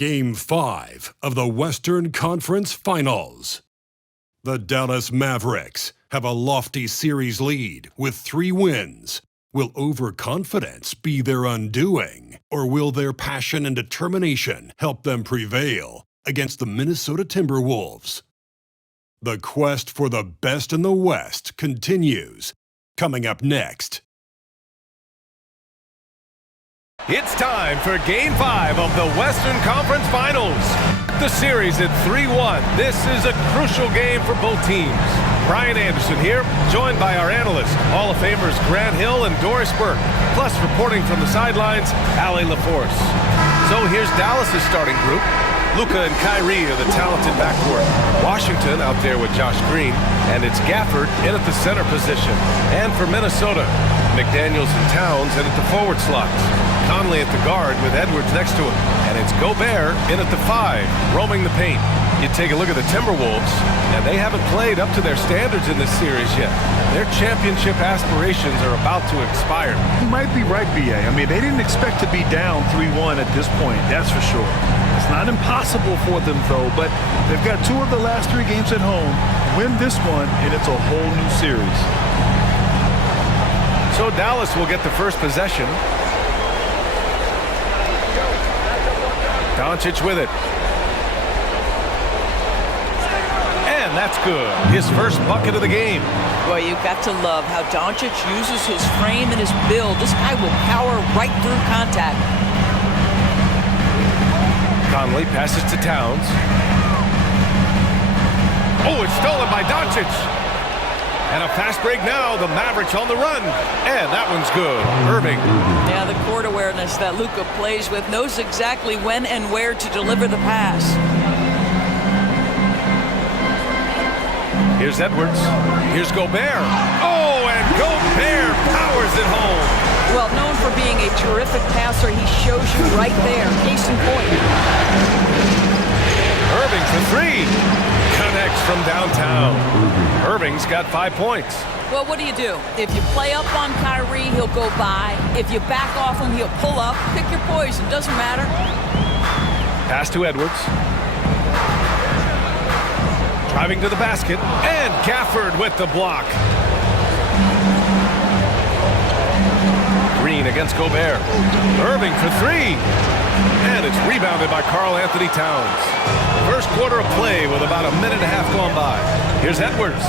Game 5 of the Western Conference Finals. The Dallas Mavericks have a lofty series lead with 3 wins. Will overconfidence be their undoing, or will their passion and determination help them prevail against the Minnesota Timberwolves? The quest for the best in the West continues. Coming up next. It's time for Game 5 of the Western Conference Finals. The series at 3-1. This is a crucial game for both teams. Brian Anderson here, joined by our analysts, Hall of Famers Grant Hill and Doris Burke, plus reporting from the sidelines, Allie LaForce. So here's Dallas' starting group. Luka and Kyrie are the talented backcourt. Washington out there with Josh Green, and it's Gafford in at the center position. And for Minnesota, McDaniels and Towns in at the forward slots. Conley at the guard with Edwards next to him. And it's Gobert in at the 5, roaming the paint. You take a look at the Timberwolves, and they haven't played up to their standards in this series yet. Their championship aspirations are about to expire. You might be right, B.A. I mean, they didn't expect to be down 3-1 at this point, that's for sure. It's not impossible for them, though, but they've got 2 of the last 3 games at home. Win this one, and it's a whole new series. So Dallas will get the first possession. Doncic with it. And that's good. His first bucket of the game. Boy, you've got to love how Doncic uses his frame and his build. This guy will power right through contact. Conley passes to Towns. Oh, it's stolen by Doncic. And a fast break now. The Mavericks on the run. And that one's good. Irving. Yeah, the court awareness that Luka plays with, knows exactly when and where to deliver the pass. Here's Edwards. Here's Gobert. Oh, and Gobert powers it home. Well, known for being a terrific passer, he shows you right there. Case in point. Irving for 3. Connects from downtown. Irving's got 5 points. Well, what do? If you play up on Kyrie, he'll go by. If you back off him, he'll pull up. Pick your poison. Doesn't matter. Pass to Edwards. Driving to the basket. And Gafford with the block. Green against Gobert. Irving for 3. And it's rebounded by Karl-Anthony Towns. First quarter of play with about a minute and a half gone by. Here's Edwards.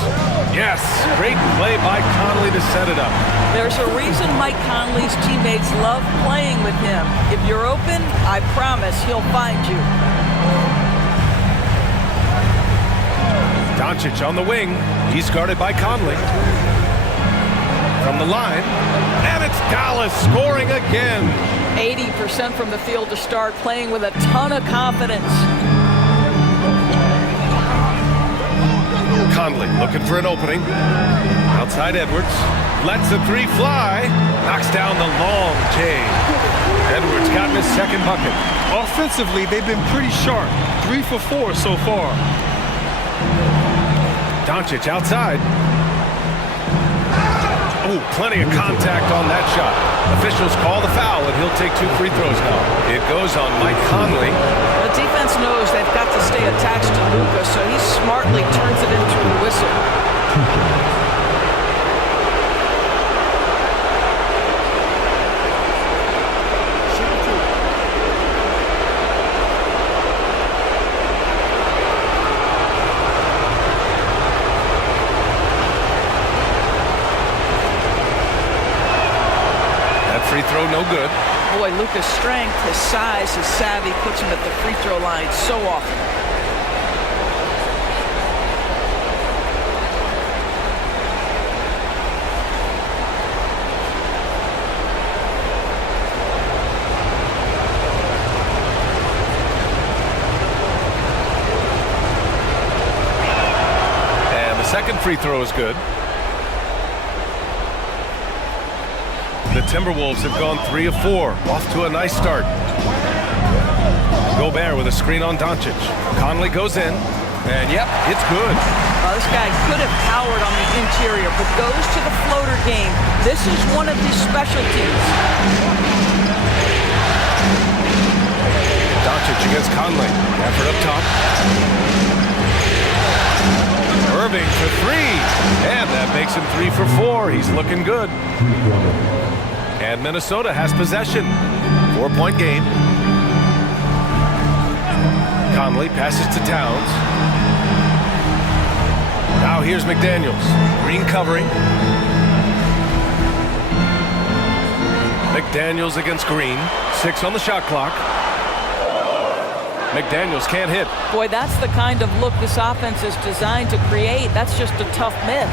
Yes, great play by Conley to set it up. There's a reason Mike Conley's teammates love playing with him. If you're open, I promise he'll find you. Doncic on the wing. He's guarded by Conley. From the line. And it's Dallas scoring again. 80% from the field to start, playing with a ton of confidence. Conley looking for an opening. Outside Edwards. Lets the 3 fly. Knocks down the long J. Edwards got his second bucket. Offensively, they've been pretty sharp. 3 for 4 so far. Doncic outside. Oh, plenty of contact on that shot. Officials call the foul, and he'll take 2 free throws now. It goes on Mike Conley. The defense knows they've got to stay attached to Luka, so he smartly turns it into a whistle. Free throw, no good. Boy, Luka's strength, his size, his savvy puts him at the free throw line so often. And the second free throw is good. The Timberwolves have gone 3 of 4, off to a nice start. Gobert with a screen on Doncic. Conley goes in, and yep, it's good. This guy could have powered on the interior, but goes to the floater game. This is one of his specialties. Doncic against Conley. Effort up top. Irving for three. And that makes him 3 for 4. He's looking good. And Minnesota has possession. 4-point game. Conley passes to Towns. Now here's McDaniels. Green covering. McDaniels against Green. 6 on the shot clock. McDaniels can't hit. Boy, that's the kind of look this offense is designed to create. That's just a tough miss.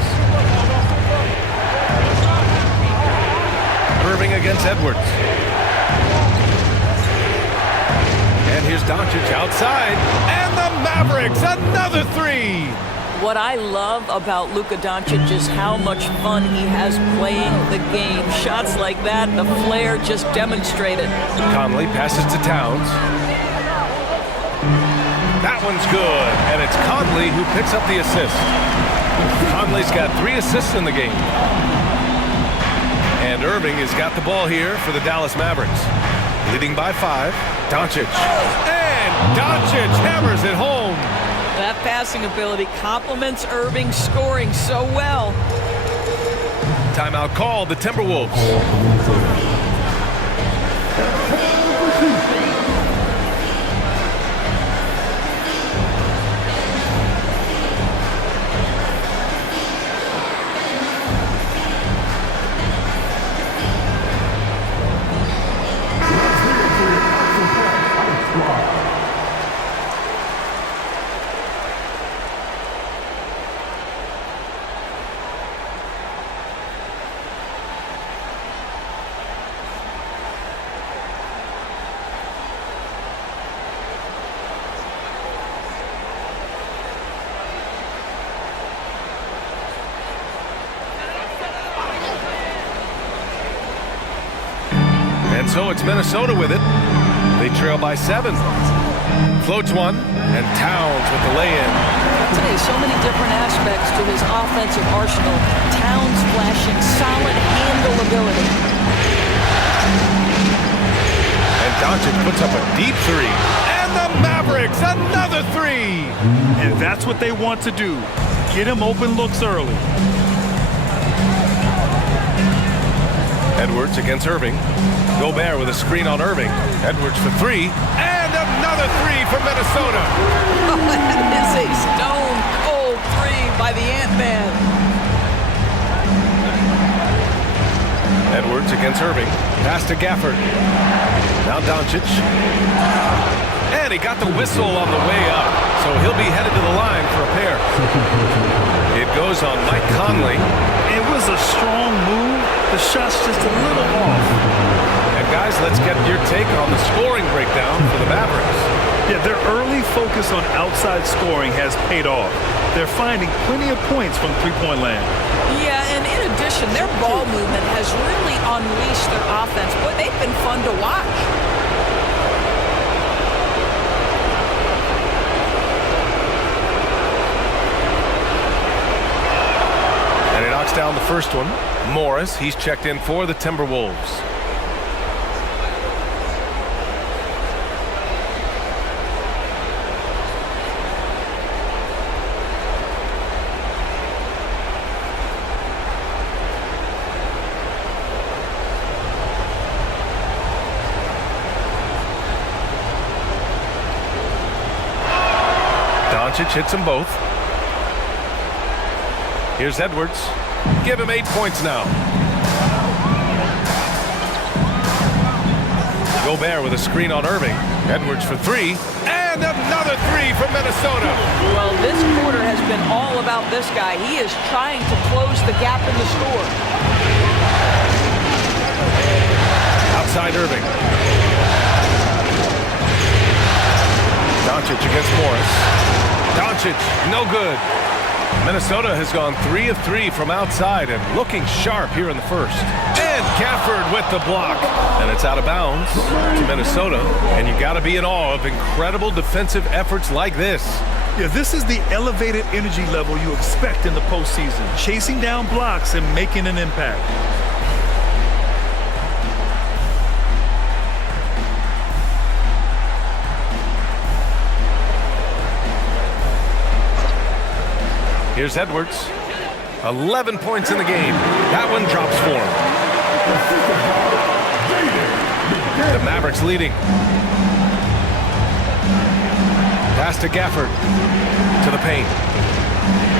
Irving against Edwards. And here's Doncic outside. And the Mavericks, another 3. What I love about Luka Doncic is how much fun he has playing the game. Shots like that, the flair just demonstrated. Conley passes to Towns. That one's good, and it's Conley who picks up the assist. Conley's got 3 assists in the game. And Irving has got the ball here for the Dallas Mavericks. Leading by 5, Doncic. And Doncic hammers it home. That passing ability complements Irving's scoring so well. Timeout called, the Timberwolves. And so it's Minnesota with it. They trail by 7. Floats one, and Towns with the lay-in. Today, so many different aspects to his offensive arsenal. Towns flashing solid handle ability. And Doncic puts up a deep 3. And the Mavericks, another 3. And that's what they want to do. Get him open looks early. Edwards against Irving. Gobert with a screen on Irving. Edwards for 3. And another 3 for Minnesota. Oh, that is a stone-cold 3 by the Ant-Man. Edwards against Irving. Pass to Gafford. Now Doncic. And he got the whistle on the way up. So he'll be headed to the line for a pair. It goes on Mike Conley. It was a strong move. The shot's just a little off. And guys, let's get your take on the scoring breakdown for the Mavericks. Yeah, their early focus on outside scoring has paid off. They're finding plenty of points from three-point land. Yeah, and in addition, their ball movement has really unleashed their offense. Boy, they've been fun to watch. And he knocks down the first one. Morris, he's checked in for the Timberwolves. Doncic hits them both. Here's Edwards. Give him 8 points now. Gobert with a screen on Irving. Edwards for 3. And another 3 from Minnesota. Well, this quarter has been all about this guy. He is trying to close the gap in the score. Outside Irving. Doncic against Morris. Doncic, no good. Minnesota has gone 3 of 3 from outside and looking sharp here in the first. And Gafford with the block. And it's out of bounds to Minnesota. And you got to be in awe of incredible defensive efforts like this. Yeah, this is the elevated energy level you expect in the postseason. Chasing down blocks and making an impact. Here's Edwards. 11 points in the game. That one drops for him. The Mavericks leading. Pass to Gafford. To the paint.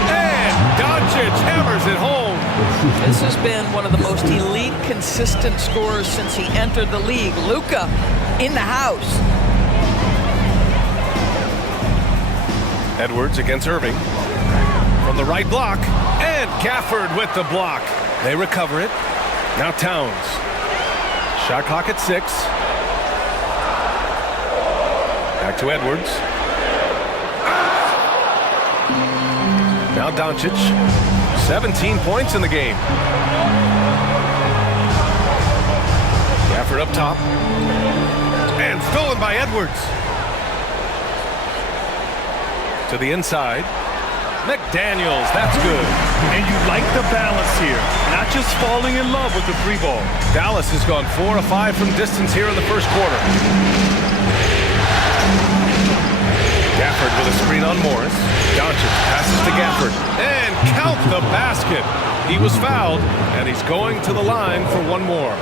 And Doncic hammers it home. This has been one of the most elite, consistent scorers since he entered the league. Luka in the house. Edwards against Irving. From the right block. And Gafford with the block. They recover it. Now Towns. Shot clock at 6. Back to Edwards. Now Doncic. 17 points in the game. Gafford up top. And stolen by Edwards. To the inside. McDaniels, that's good. And you like the balance here. Not just falling in love with the 3 ball. Dallas has gone 4 of 5 from distance here in the first quarter. Gafford with a screen on Morris. Doncic passes to Gafford. And count the basket. He was fouled, and he's going to the line for one more.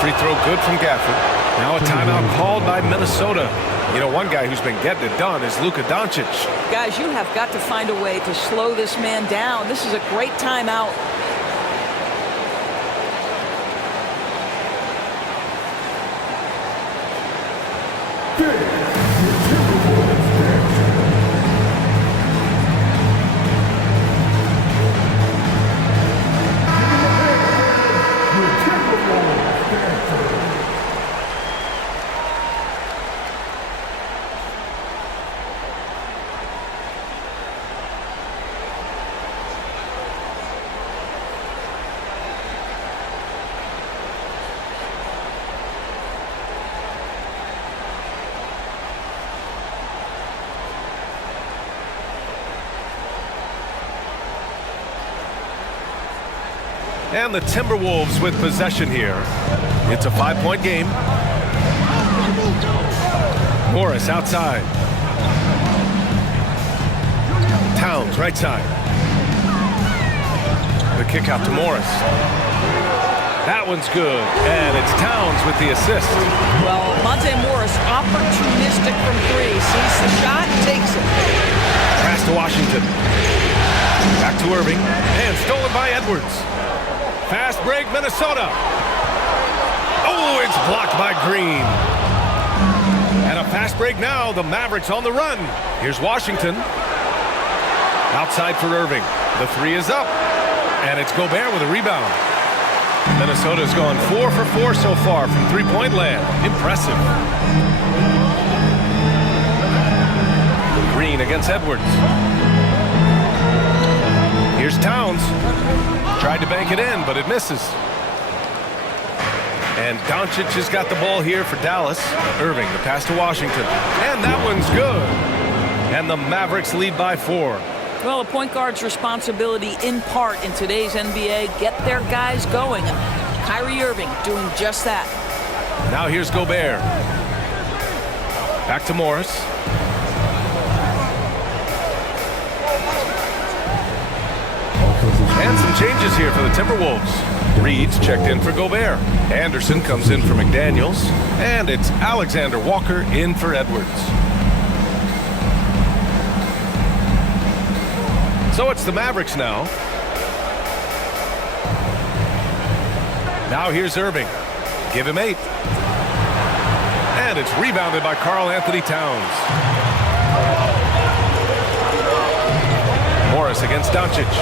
Free throw good from Gafford. Now a timeout called by Minnesota. You know, one guy who's been getting it done is Luka Doncic. Guys, you have got to find a way to slow this man down. This is a great timeout. And the Timberwolves with possession here. It's a 5-point game. Morris outside. Towns right side. The kick out to Morris. That one's good. And it's Towns with the assist. Well, Monte Morris, opportunistic from 3. Sees the shot, takes it. Pass to Washington. Back to Irving. And stolen by Edwards. Fast break, Minnesota. Oh, it's blocked by Green. And a fast break now. The Mavericks on the run. Here's Washington. Outside for Irving. The 3 is up. And it's Gobert with a rebound. Minnesota's gone 4 for 4 so far from three-point land. Impressive. Green against Edwards. Here's Towns. Tried to bank it in, but it misses. And Doncic has got the ball here for Dallas. Irving, the pass to Washington. And that one's good. And the Mavericks lead by 4. Well, a point guard's responsibility in part in today's NBA, get their guys going. And Kyrie Irving doing just that. Now here's Gobert. Back to Morris. And some changes here for the Timberwolves. Reed's checked in for Gobert. Anderson comes in for McDaniels. And it's Alexander Walker in for Edwards. So it's the Mavericks now. Now here's Irving. Give him 8. And it's rebounded by Karl Anthony Towns. Morris against Doncic.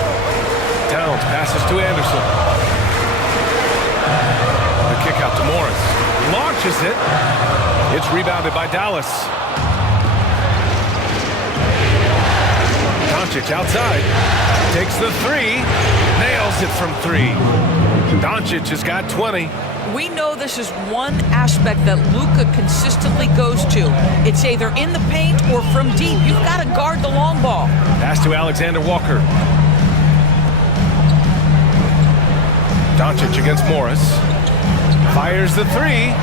Towns passes to Anderson. The kick out to Morris. Launches it. It's rebounded by Dallas. Doncic Doncic outside. Takes the three. Nails it from three. Doncic has got 20. We know this is one aspect that Luka consistently goes to. It's either in the paint or from deep. You've got to guard the long ball. Pass to Alexander Walker. Doncic against Morris. Fires the three.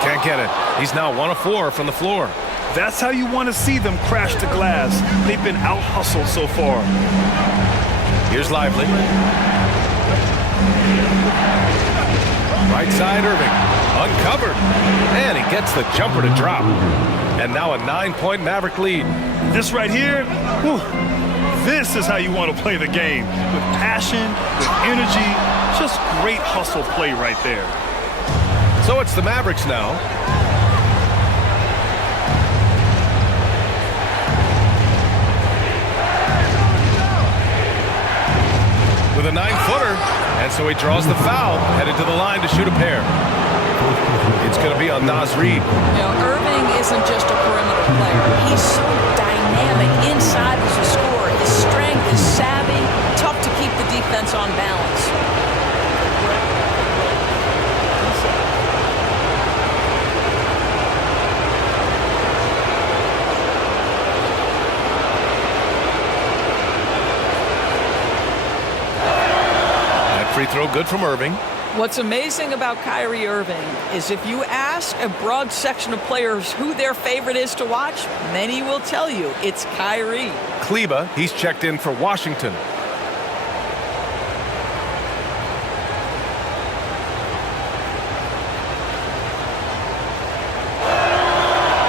Can't get it. He's now 1 of 4 from the floor. That's how you want to see them crash the glass. They've been out-hustled so far. Here's Lively. Right side, Irving. Uncovered. And he gets the jumper to drop. And now a 9-point Maverick lead. This right here, whew, this is how you want to play the game. With passion, with energy, just great hustle play right there. So it's the Mavericks now. With a 9-footer, and so he draws the foul, headed to the line to shoot a pair. It's going to be on Naz Reid. You know, Irving isn't just a perimeter player. He's so dynamic inside as a scorer. His strength, his savvy, tough to keep the defense on balance. Free throw good from Irving. What's amazing about Kyrie Irving is if you ask a broad section of players who their favorite is to watch, many will tell you it's Kyrie. Kleba, he's checked in for Washington.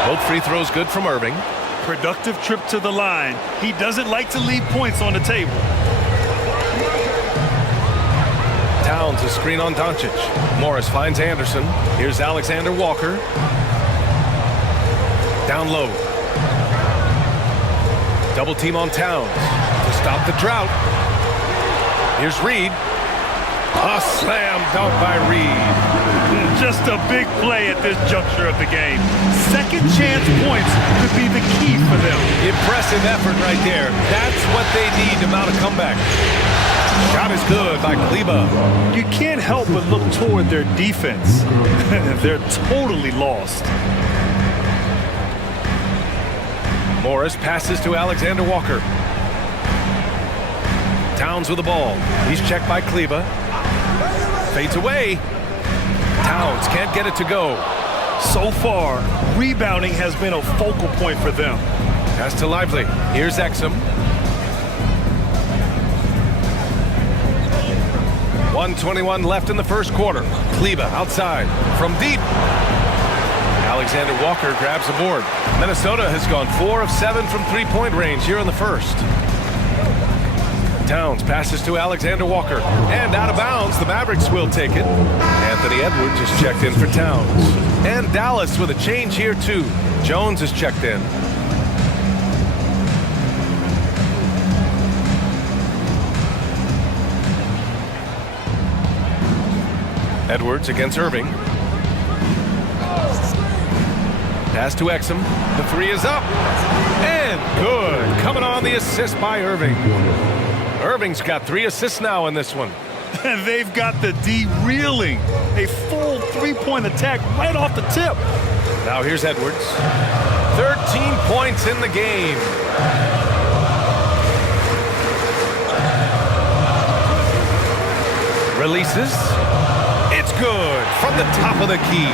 Both free throws good from Irving. Productive trip to the line. He doesn't like to leave points on the table. Towns a screen on Doncic. Morris finds Anderson. Here's Alexander Walker. Down low. Double team on Towns to stop the drought. Here's Reid. A slam dunk by Reid. Just a big play at this juncture of the game. Second chance points could be the key for them. Impressive effort right there. That's what they need to mount a comeback. Shot is good by Kleba. You can't help but look toward their defense. They're totally lost. Morris passes to Alexander Walker. Towns with the ball. He's checked by Kleba. Fades away. Towns can't get it to go. So far, rebounding has been a focal point for them. Pass to Lively. Here's Exum. 1:21 left in the first quarter. Kleba outside from deep. Alexander Walker grabs the board. Minnesota has gone 4 of 7 from three-point range here in the first. Towns passes to Alexander Walker. And out of bounds, the Mavericks will take it. Anthony Edwards is checked in for Towns. And Dallas with a change here too. Jones is checked in. Edwards against Irving. Pass to Exum. The three is up. And good. Coming on the assist by Irving. Irving's got 3 assists now in this one. And they've got the D reeling. A full three-point attack right off the tip. Now here's Edwards. 13 points in the game. Releases. It's good from the top of the key.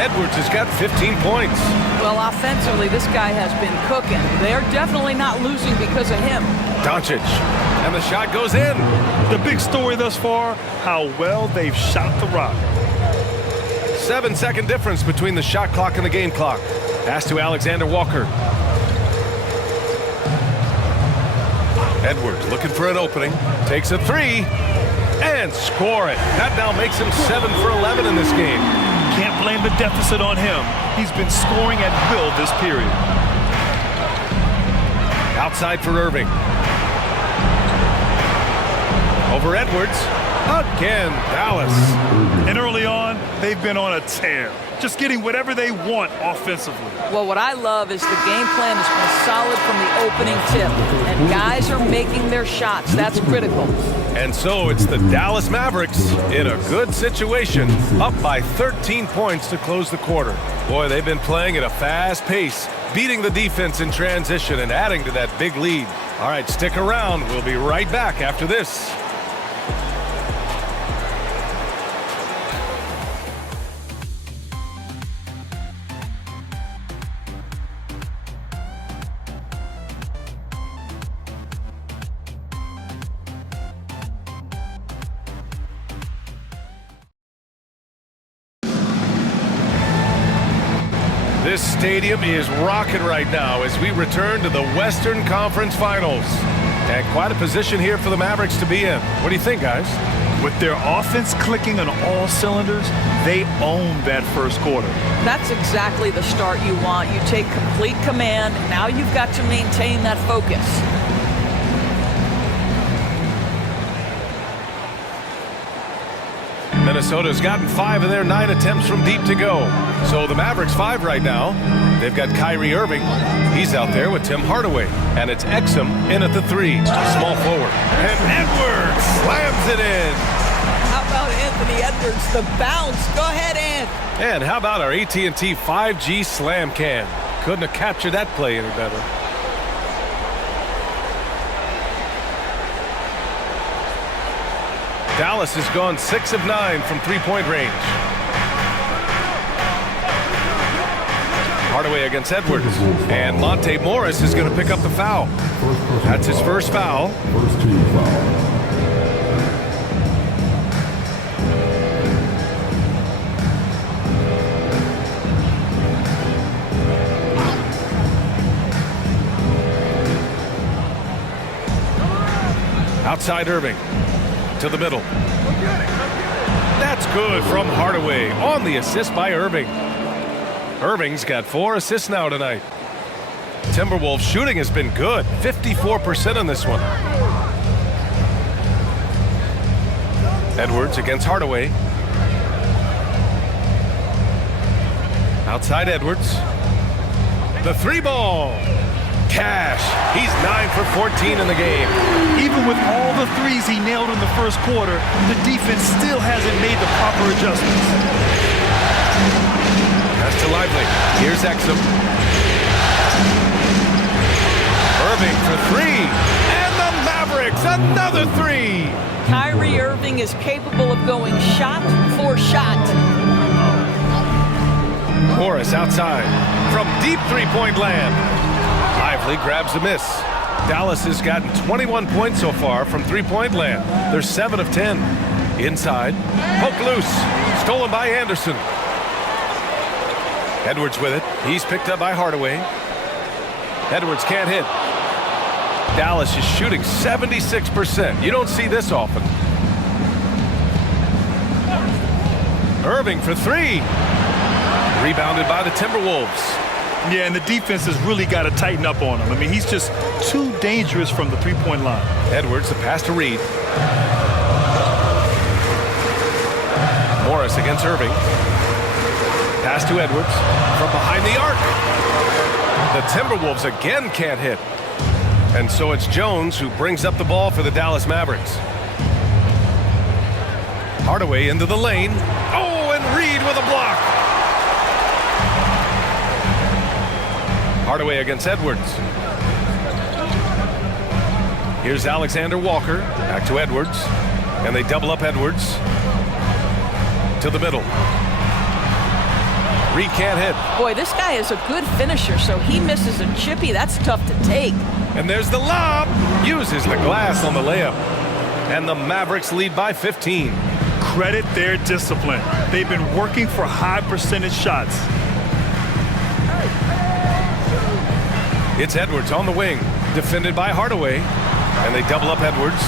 Edwards has got 15 points. Well, offensively, this guy has been cooking. They're definitely not losing because of him. Doncic. And the shot goes in. The big story thus far, how well they've shot the rock. 7-second difference between the shot clock and the game clock. Pass to Alexander Walker. Edwards looking for an opening. Takes a three. And score it. That now makes him 7 for 11 in this game. Can't blame the deficit on him. He's been scoring at will this period. Outside for Irving. Over Edwards. Again, Dallas. And early on, they've been on a tear. just getting whatever they want offensively. Well, what I love is the game plan has been solid from the opening tip, and guys are making their shots. That's critical. And so it's the Dallas Mavericks in a good situation, up by 13 points to close the quarter. Boy, they've been playing at a fast pace, beating the defense in transition and adding to that big lead. All right, stick around. We'll be right back after this. This stadium is rocking right now as we return to the Western Conference Finals. And quite a position here for the Mavericks to be in. What do you think, guys? With their offense clicking on all cylinders, they own that first quarter. That's exactly the start you want. You take complete command. Now you've got to maintain that focus. Minnesota's gotten 5 of their 9 attempts from deep to go. So the Mavericks 5 right now. They've got Kyrie Irving. He's out there with Tim Hardaway. And it's Exum in at the 3. Small forward. And Edwards slams it in. How about Anthony Edwards, the bounce? Go ahead, Ant. And how about our AT&T 5G slam can? Couldn't have captured that play any better. Dallas has gone 6 of 9 from three-point range. Hardaway against Edwards. And Monte Morris is going to pick up the foul. That's his first foul. First team foul. Outside Irving. To the middle. That's good from Hardaway on the assist by Irving. Irving's got 4 assists now tonight. Timberwolves shooting has been good, 54% on this one. Edwards against Hardaway. Outside Edwards. The 3-ball. Cash. He's 9 for 14 in the game. Even with all the threes he nailed in the first quarter, the defense still hasn't made the proper adjustments. Pass to Lively. Here's Exum. Irving for 3. And the Mavericks, another 3. Kyrie Irving is capable of going shot for shot. Morris outside from deep three-point land. Lively grabs the miss. Dallas has gotten 21 points so far from three-point land. They're 7 of 10. Inside. Poke loose. Stolen by Anderson. Edwards with it. He's picked up by Hardaway. Edwards can't hit. Dallas is shooting 76%. You don't see this often. Irving for 3. Rebounded by the Timberwolves. Yeah, and the defense has really got to tighten up on him. I mean, he's just too dangerous from the three-point line. Edwards, the pass to Reed. Morris against Irving. Pass to Edwards from behind the arc. The Timberwolves again can't hit. And so it's Jones who brings up the ball for the Dallas Mavericks. Hardaway into the lane. Oh, and Reed with a block. Hardaway against Edwards. Here's Alexander Walker. Back to Edwards. And they double up Edwards. To the middle. Reed can't hit. Boy, this guy is a good finisher, so he misses a chippy. That's tough to take. And there's the lob. Uses the glass on the layup. And the Mavericks lead by 15. Credit their discipline. They've been working for high percentage shots. It's Edwards on the wing, defended by Hardaway, and they double up Edwards.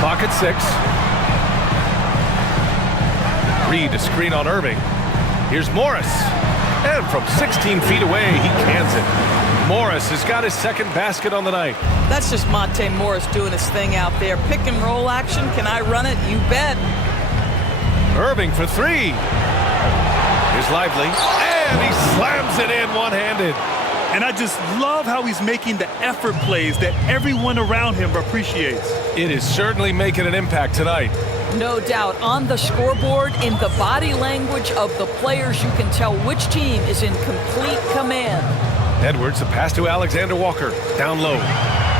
Clock at 6. Reed to screen on Irving. Here's Morris, and from 16 feet away, he cans it. Morris has got his second basket on the night. That's just Monte Morris doing his thing out there. Pick and roll action. Can I run it? You bet. Irving for three. Here's Lively, and he slams it in one-handed. And I just love how he's making the effort plays that everyone around him appreciates. It is certainly making an impact tonight. No doubt. On the scoreboard, in the body language of the players, you can tell which team is in complete command. Edwards, the pass to Alexander Walker. Down low.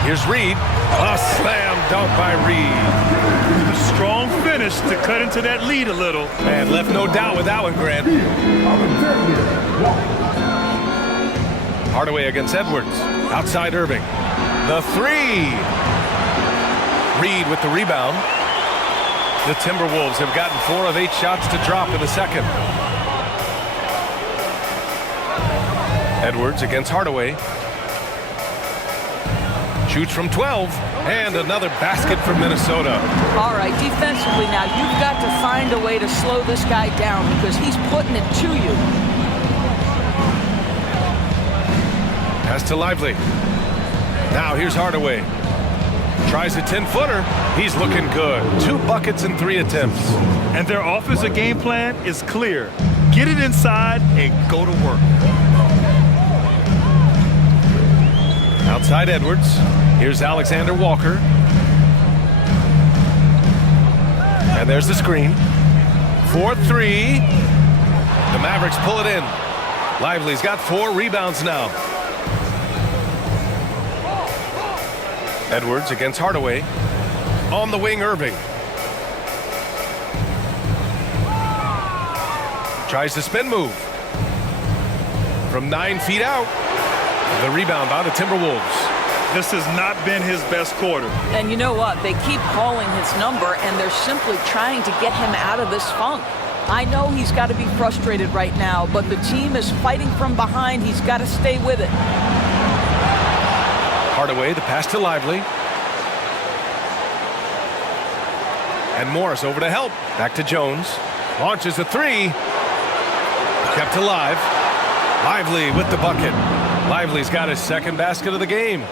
Here's Reed. A slam dunk by Reed. A strong finish to cut into that lead a little. Man, left no doubt with that one, Grant. Hardaway against Edwards. Outside Irving. The three. Reed with the rebound. The Timberwolves have gotten 4 of 8 shots to drop in the second. Edwards against Hardaway. Shoots from 12, and another basket for Minnesota. All right, defensively now, you've got to find a way to slow this guy down because he's putting it to you. Pass to Lively. Now here's Hardaway. Tries a 10-footer. He's looking good. 2 buckets and 3 attempts. And their offensive game plan is clear. Get it inside and go to work. Outside Edwards. Here's Alexander Walker. And there's the screen. 4-3. The Mavericks pull it in. Lively's got 4 rebounds now. Edwards against Hardaway. On the wing, Irving. Tries the spin move. From 9 feet out. The rebound by the Timberwolves. This has not been his best quarter. And you know what? They keep calling his number, and they're simply trying to get him out of this funk. I know he's got to be frustrated right now, but the team is fighting from behind. He's got to stay with it. Hardaway, the pass to Lively. And Morris over to help. Back to Jones. Launches a 3. Kept alive. Lively with the bucket. Lively's got his second basket of the game.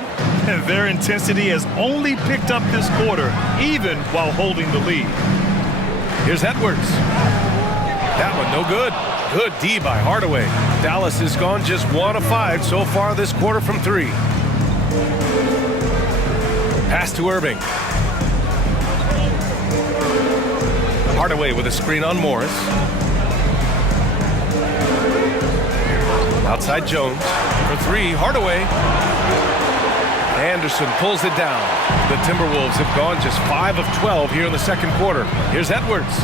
And their intensity has only picked up this quarter, even while holding the lead. Here's Edwards. That one no good. Good D by Hardaway. Dallas has gone just 1 of 5 so far this quarter from 3. Pass to Irving. Hardaway with a screen on Morris. Outside Jones for 3. Hardaway. Anderson pulls it down. The Timberwolves have gone just 5 of 12 here in the second quarter. Here's Edwards.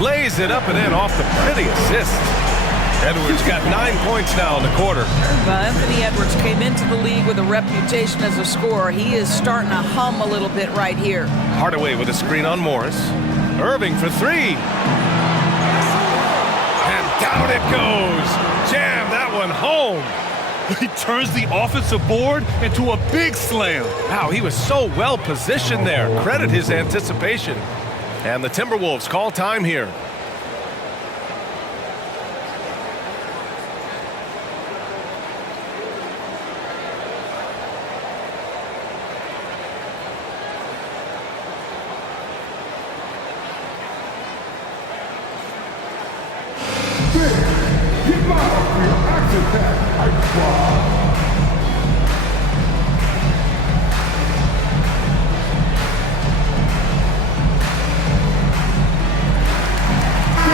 Lays it up and in off the pretty assist. Edwards got 9 points now in the quarter. Well, Anthony Edwards came into the league with a reputation as a scorer. He is starting to hum a little bit right here. Hardaway with a screen on Morris. Irving for 3. And down it goes. Jam that one home. He turns the offensive board into a big slam. Wow, he was so well positioned there. Credit his anticipation. And the Timberwolves call time here.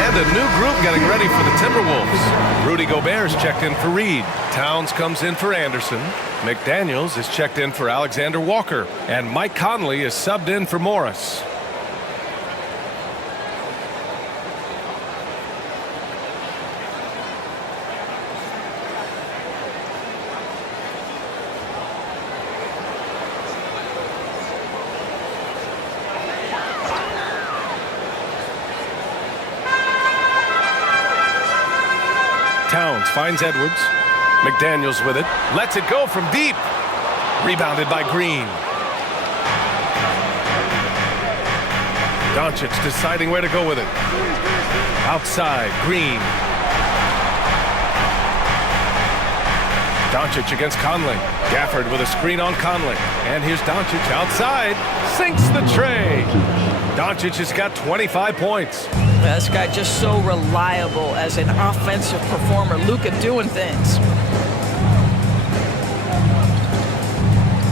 And a new group getting ready for the Timberwolves. Rudy Gobert's checked in for Reed. Towns comes in for Anderson. McDaniels is checked in for Alexander Walker. And Mike Conley is subbed in for Morris. Towns finds Edwards. McDaniels with it. Lets it go from deep. Rebounded by Green. Doncic deciding where to go with it. Outside, Green. Doncic against Conley. Gafford with a screen on Conley. And here's Doncic outside. Sinks the tray. Doncic has got 25 points. This guy just so reliable as an offensive performer. Luka doing things.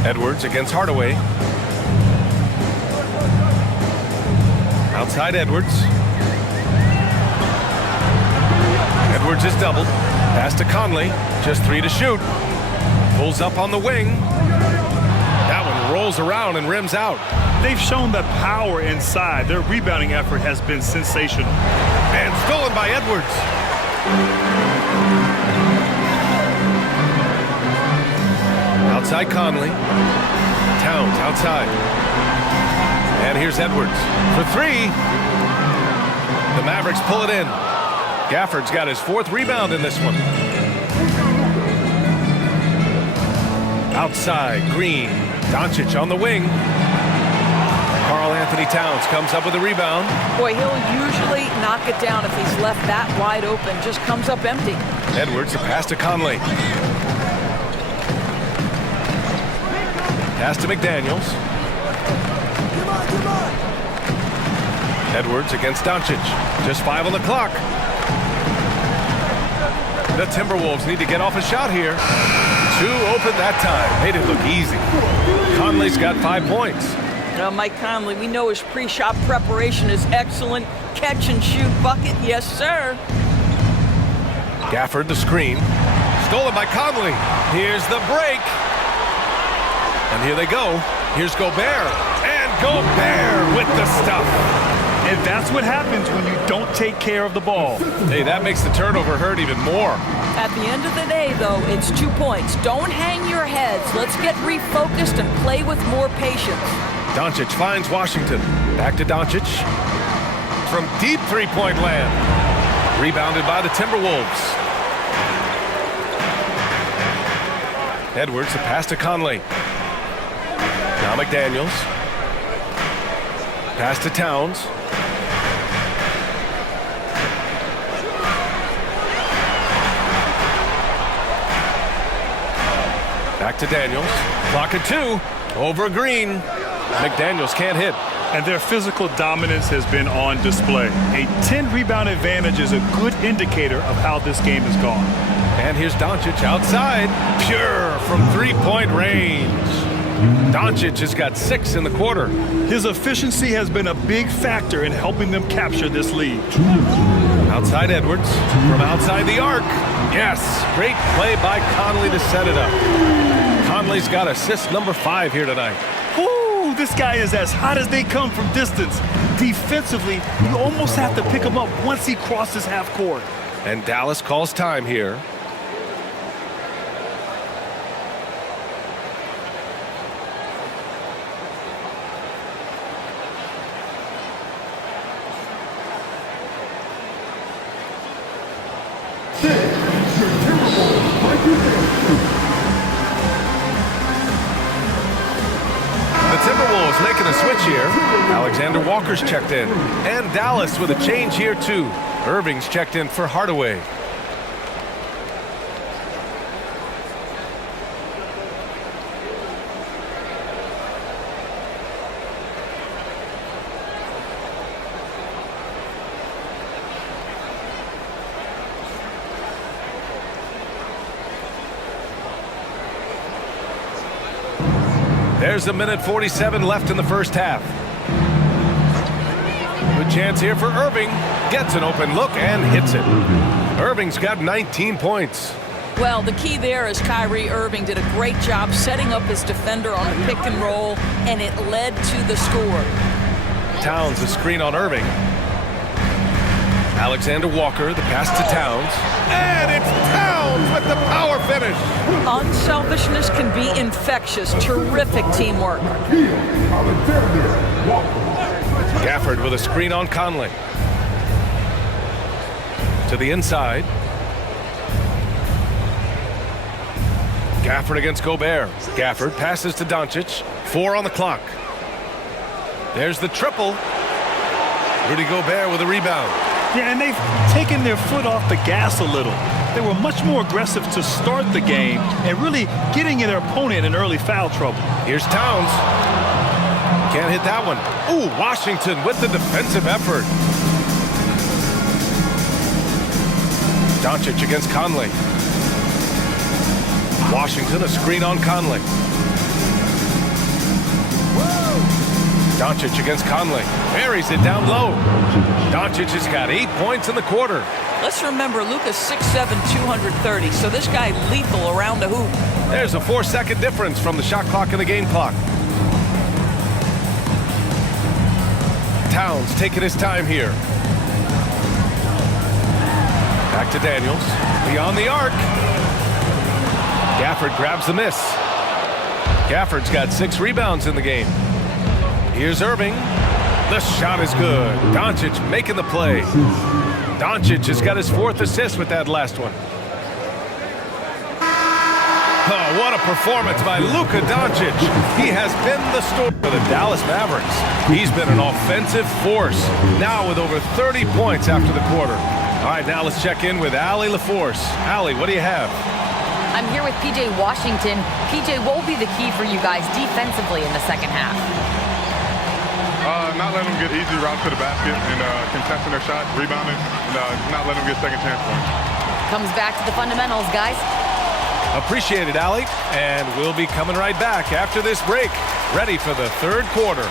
Edwards against Hardaway. Outside Edwards. Edwards is doubled. Pass to Conley. Just 3 to shoot. Pulls up on the wing. That one rolls around and rims out. They've shown that power inside. Their rebounding effort has been sensational. And stolen by Edwards. Outside Conley. Towns outside. And here's Edwards for 3. The Mavericks pull it in. Gafford's got his 4th rebound in this one. Outside, Green. Doncic on the wing. Karl-Anthony Towns comes up with a rebound. Boy, he'll usually knock it down if he's left that wide open. Just comes up empty. Edwards, a pass to Conley. Pass to McDaniels. Edwards against Doncic. Just 5 on the clock. The Timberwolves need to get off a shot here. 2 open that time. Made it look easy. Conley's got 5 points. Now, Mike Conley, we know his pre-shot preparation is excellent. Catch and shoot bucket, yes, sir. Gafford, the screen. Stolen by Conley. Here's the break. And here they go. Here's Gobert. And Gobert with the stuff. And that's what happens when you don't take care of the ball. Hey, that makes the turnover hurt even more. At the end of the day, though, it's 2 points. Don't hang your heads. Let's get refocused and play with more patience. Doncic finds Washington. Back to Doncic. From deep three-point land. Rebounded by the Timberwolves. Edwards, a pass to Conley. Now McDaniels. Pass to Towns. Back to Daniels. Clock at 2. Over Green. McDaniels can't hit. And their physical dominance has been on display. A 10-rebound advantage is a good indicator of how this game has gone. And here's Doncic outside. Pure from three-point range. Doncic has got 6 in the quarter. His efficiency has been a big factor in helping them capture this lead. Outside Edwards. From outside the arc. Yes, great play by Conley to set it up. Conley's got assist number 5 here tonight. Ooh, this guy is as hot as they come from distance. Defensively, you almost have to pick him up once he crosses half court. And Dallas calls time here. The Timberwolves making a switch here. Alexander Walker's checked in. And Dallas with a change here too. Irving's checked in for Hardaway. There's a minute 47 left in the first half. Good chance here for Irving. Gets an open look and hits it. Irving's got 19 points. Well, the key there is Kyrie Irving did a great job setting up his defender on the pick and roll, and it led to the score. Towns, a screen on Irving. Alexander Walker, the pass to Towns. And it's Towns with the power finish. Unselfishness can be infectious. Terrific teamwork. Gafford with a screen on Conley. To the inside. Gafford against Gobert. Gafford passes to Doncic. 4 on the clock. There's the triple. Rudy Gobert with a rebound. Yeah, and they've taken their foot off the gas a little. They were much more aggressive to start the game and really getting their opponent in early foul trouble. Here's Towns. Can't hit that one. Ooh, Washington with the defensive effort. Doncic against Conley. Washington, a screen on Conley. Doncic against Conley. Buries it down low. Doncic has got 8 points in the quarter. Let's remember, Luka's 6'7", 230, so this guy lethal around the hoop. There's a 4-second difference from the shot clock and the game clock. Towns taking his time here. Back to Daniels. Beyond the arc. Gafford grabs the miss. Gafford's got 6 rebounds in the game. Here's Irving. The shot is good. Doncic making the play. Doncic has got his 4th assist with that last one. Oh, what a performance by Luka Doncic. He has been the story for the Dallas Mavericks. He's been an offensive force, now with over 30 points after the quarter. All right, now let's check in with Allie LaForce. Allie, what do you have? I'm here with PJ Washington. PJ, what will be the key for you guys defensively in the second half? Not letting them get easy routes to the basket and contesting their shot, rebounding, and not letting them get second chance points. Comes back to the fundamentals, guys. Appreciate it, Allie. And we'll be coming right back after this break, ready for the third quarter.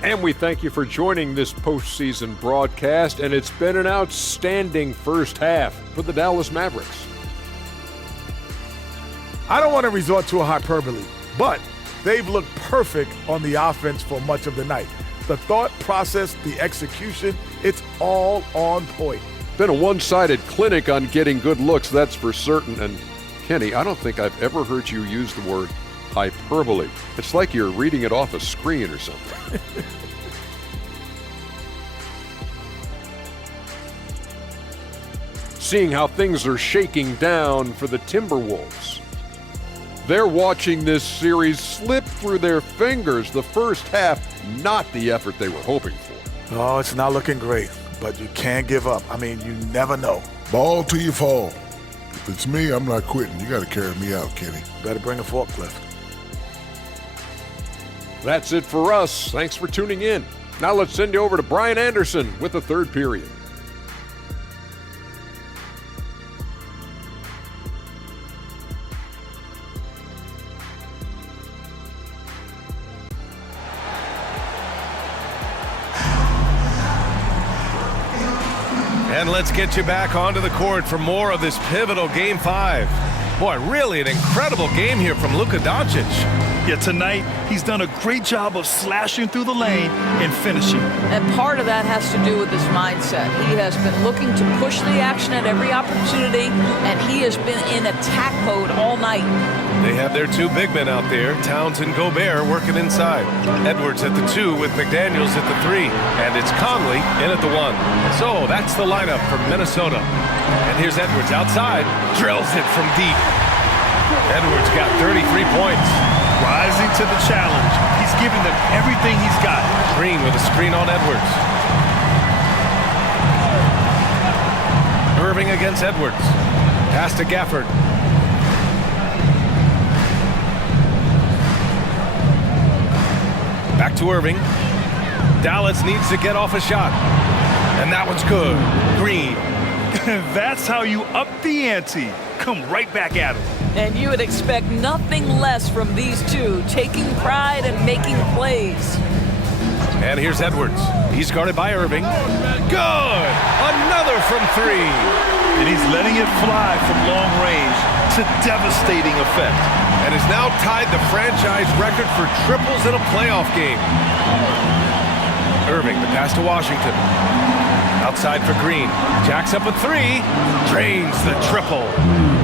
And we thank you for joining this postseason broadcast, and it's been an outstanding first half for the Dallas Mavericks. I don't want to resort to a hyperbole, but they've looked perfect on the offense for much of the night. The thought process, the execution, it's all on point. Been a one-sided clinic on getting good looks, that's for certain. And Kenny, I don't think I've ever heard you use the word hyperbole. It's like you're reading it off a screen or something. Seeing how things are shaking down for the Timberwolves. They're watching this series slip through their fingers. The first half, not the effort they were hoping for. Oh, it's not looking great, but you can't give up. I mean, you never know. Ball till you fall. If it's me, I'm not quitting. You got to carry me out, Kenny. Better bring a forklift. That's it for us. Thanks for tuning in. Now let's send you over to Brian Anderson with the third period. And let's get you back onto the court for more of this pivotal Game 5. Boy, really an incredible game here from Luka Doncic. Yeah, tonight he's done a great job of slashing through the lane and finishing. And part of that has to do with his mindset. He has been looking to push the action at every opportunity, and he has been in attack mode all night. They have their 2 big men out there, Towns and Gobert, working inside. Edwards at the 2 with McDaniels at the 3. And it's Conley in at the 1. So that's the lineup for Minnesota. And here's Edwards outside, drills it from deep. Edwards got 33 points. Rising to the challenge. He's giving them everything he's got. Green with a screen on Edwards. Irving against Edwards. Pass to Gafford. Back to Irving. Dallas needs to get off a shot. And that one's good. Green. That's how you up the ante. Come right back at him. And you would expect nothing less from these two, taking pride and making plays. And here's Edwards. He's guarded by Irving. Good! Another from 3. And he's letting it fly from long range to devastating effect. And has now tied the franchise record for triples in a playoff game. Irving, the pass to Washington. Outside for Green. Jacks up a 3. Drains the triple.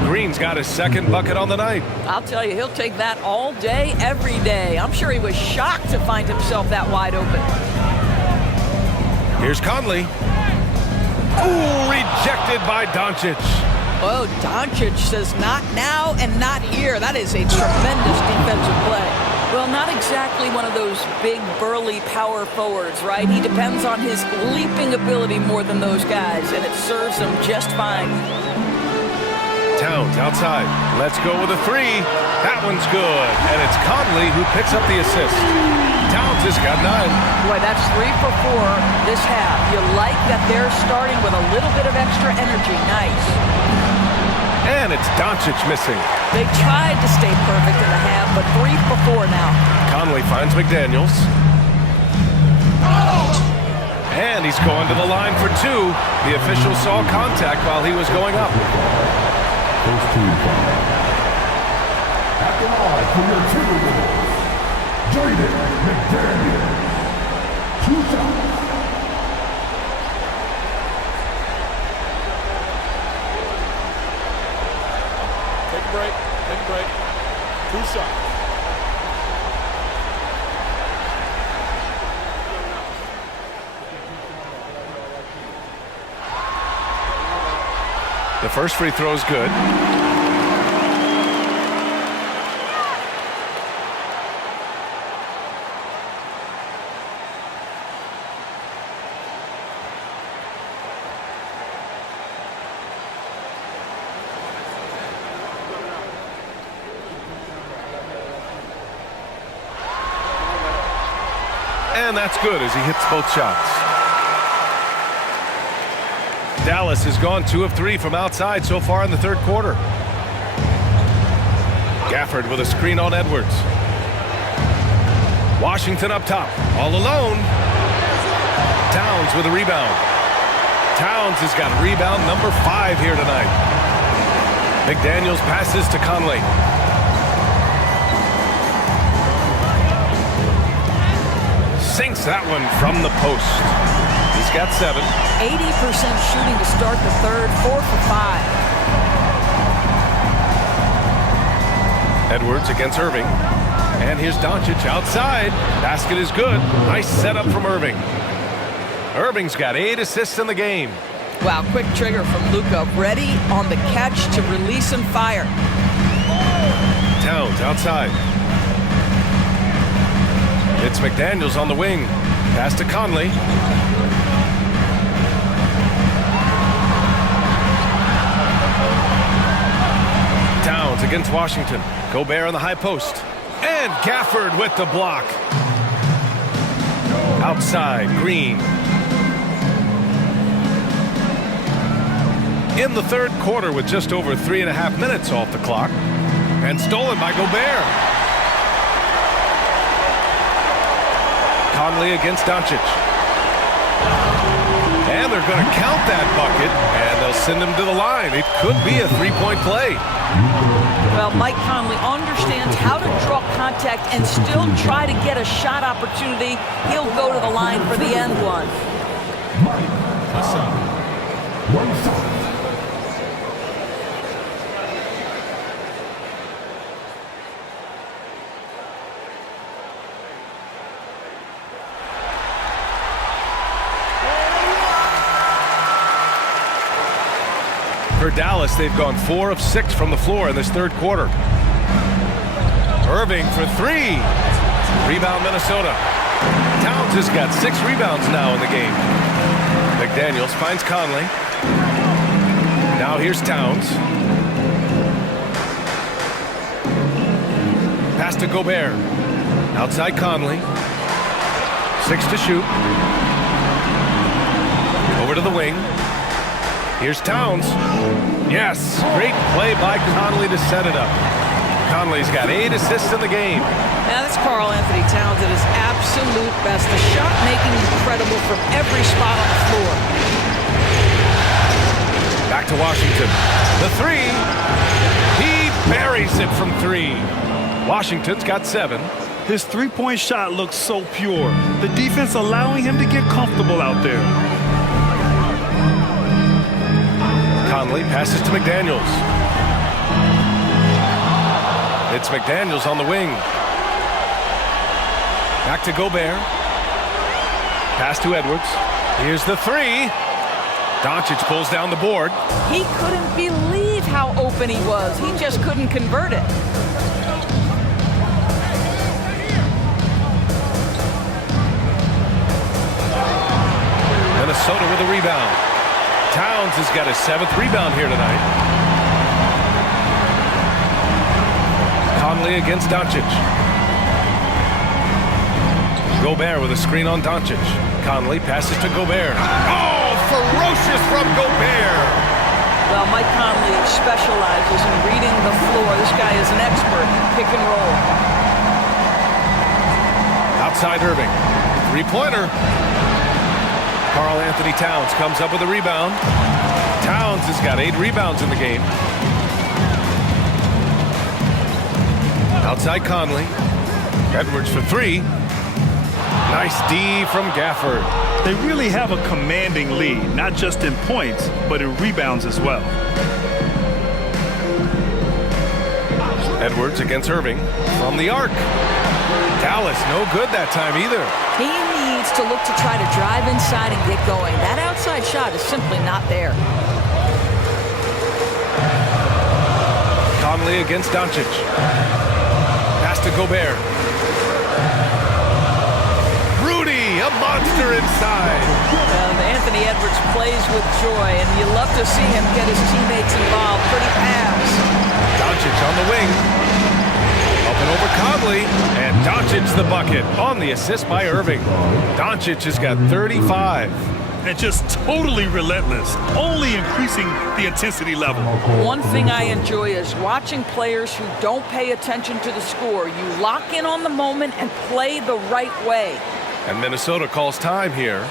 Green's got his second bucket on the night. I'll tell you, he'll take that all day, every day. I'm sure he was shocked to find himself that wide open. Here's Conley. Ooh, rejected by Doncic. Oh, Doncic says not now and not here. That is a tremendous defensive play. Well, not exactly one of those big, burly power forwards, right? He depends on his leaping ability more than those guys, and it serves him just fine. Towns outside. Let's go with a three. That one's good. And it's Conley who picks up the assist. Towns has got 9. Boy, that's 3 for 4 this half. You like that they're starting with a little bit of extra energy. Nice. And it's Doncic missing. They tried to stay perfect in the half, but 3 for 4 now. Conley finds McDaniels. And he's going to the line for 2. The official saw contact while he was going up. First team foul. At the line for your Timberwolves, Jaden McDaniel. 2 shots. Take a break. Take a break. 2 shots. The first free throw is good. And that's good as he hits both shots. Dallas has gone 2 of 3 from outside so far in the third quarter. Gafford with a screen on Edwards. Washington up top, all alone. Towns with a rebound. Towns has got rebound number 5 here tonight. McDaniels passes to Conley. Sinks that one from the post. He's got 7. 80% shooting to start the third, 4 for 5. Edwards against Irving. And here's Doncic outside. Basket is good. Nice setup from Irving. Irving's got 8 assists in the game. Wow, quick trigger from Luka. Ready on the catch to release and fire. Towns outside. It's McDaniels on the wing. Pass to Conley. Towns against Washington. Gobert on the high post. And Gafford with the block. Outside, Green. In the third quarter with just over 3.5 minutes off the clock. And stolen by Gobert. Conley against Doncic. And they're going to count that bucket, and they'll send him to the line. It could be a 3-point play. Well, Mike Conley understands how to draw contact and still try to get a shot opportunity. He'll go to the line for the end one. For Dallas, they've gone 4 of 6 from the floor in this third quarter. Irving for 3. Rebound Minnesota. Towns has got 6 rebounds now in the game. McDaniels finds Conley. Now here's Towns. Pass to Gobert. Outside Conley. 6 to shoot. Over to the wing. Here's Towns. Yes, great play by Conley to set it up. Conley's got 8 assists in the game. Now that's Karl Anthony Towns at his absolute best. The shot making incredible from every spot on the floor. Back to Washington. The 3. He buries it from 3. Washington's got 7. His three-point shot looks so pure. The defense allowing him to get comfortable out there. Conley passes to McDaniels. It's McDaniels on the wing. Back to Gobert. Pass to Edwards. Here's the 3. Doncic pulls down the board. He couldn't believe how open he was. He just couldn't convert it. Minnesota with a rebound. Towns has got his 7th rebound here tonight. Conley against Doncic. Gobert with a screen on Doncic. Conley passes to Gobert. Oh, ferocious from Gobert. Well, Mike Conley specializes in reading the floor. This guy is an expert in pick and roll. Outside Irving. Three-pointer. Karl Anthony Towns comes up with a rebound. Towns has got 8 rebounds in the game. Outside Conley. Edwards for 3. Nice D from Gafford. They really have a commanding lead, not just in points, but in rebounds as well. Edwards against Irving from the arc. Dallas no good that time either. He needs to look to try to drive inside and get going. That outside shot is simply not there. Conley against Doncic. Pass to Gobert. Rudy, a monster inside. Anthony Edwards plays with joy, and you love to see him get his teammates involved. Pretty pass. Doncic on the wing. Up and over Conley, and Doncic the bucket on the assist by Irving. Doncic has got 35. And just totally relentless, only increasing the intensity level. One thing I enjoy is watching players who don't pay attention to the score. You lock in on the moment and play the right way. And Minnesota calls time here.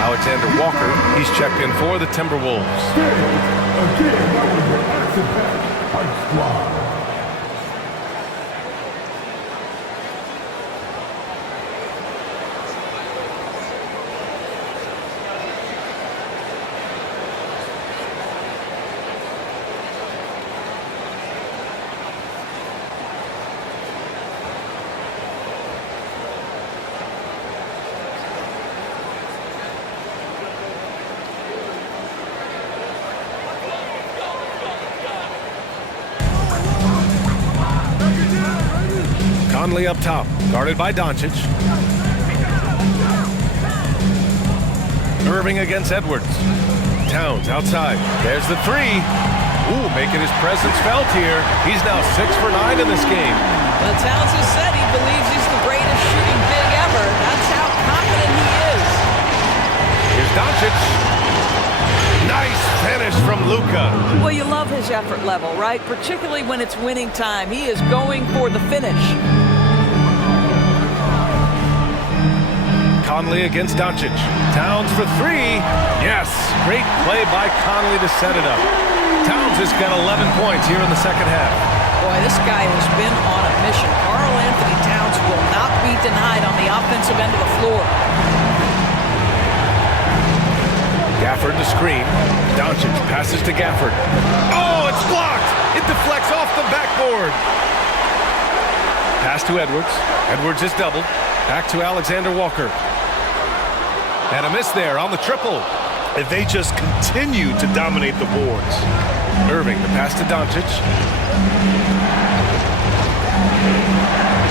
Alexander Walker, he's checked in for the Timberwolves. Conley up top, guarded by Doncic. Irving against Edwards. Towns outside. There's the 3. Ooh, making his presence felt here. He's now 6 for 9 in this game. Well, Towns has said he believes he's the greatest shooting big ever. That's how confident he is. Here's Doncic. Nice finish from Luka. Well, you love his effort level, right? Particularly when it's winning time. He is going for the finish. Conley against Doncic. Towns for 3. Yes, great play by Conley to set it up. Towns has got 11 points here in the second half. Boy, this guy has been on a mission. Karl Anthony Towns will not be denied on the offensive end of the floor. Gafford to screen. Doncic passes to Gafford. Oh, it's blocked! It deflects off the backboard. Pass to Edwards. Edwards is doubled. Back to Alexander Walker. And a miss there on the triple. If they just continue to dominate the boards. Irving, the pass to Doncic.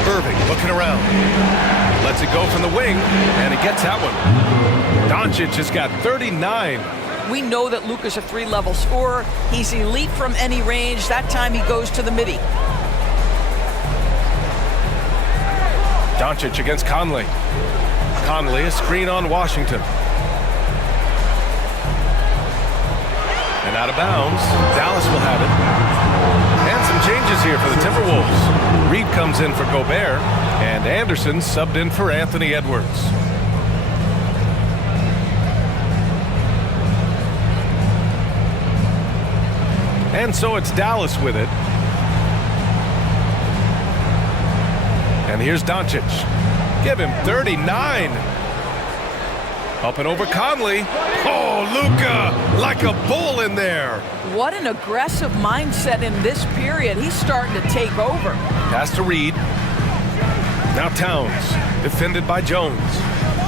Irving looking around. Lets it go from the wing, and he gets that one. Doncic has got 39. We know that Luka's a 3-level scorer. He's elite from any range. That time he goes to the midi. Doncic against Conley. Conley, a screen on Washington. And out of bounds. Dallas will have it. And some changes here for the Timberwolves. Reed comes in for Gobert, and Anderson subbed in for Anthony Edwards. And so it's Dallas with it. And here's Doncic. Give him 39. Up and over Conley. Oh, Luka, like a bull in there. What an aggressive mindset in this period. He's starting to take over. Pass to Reed. Now Towns, defended by Jones.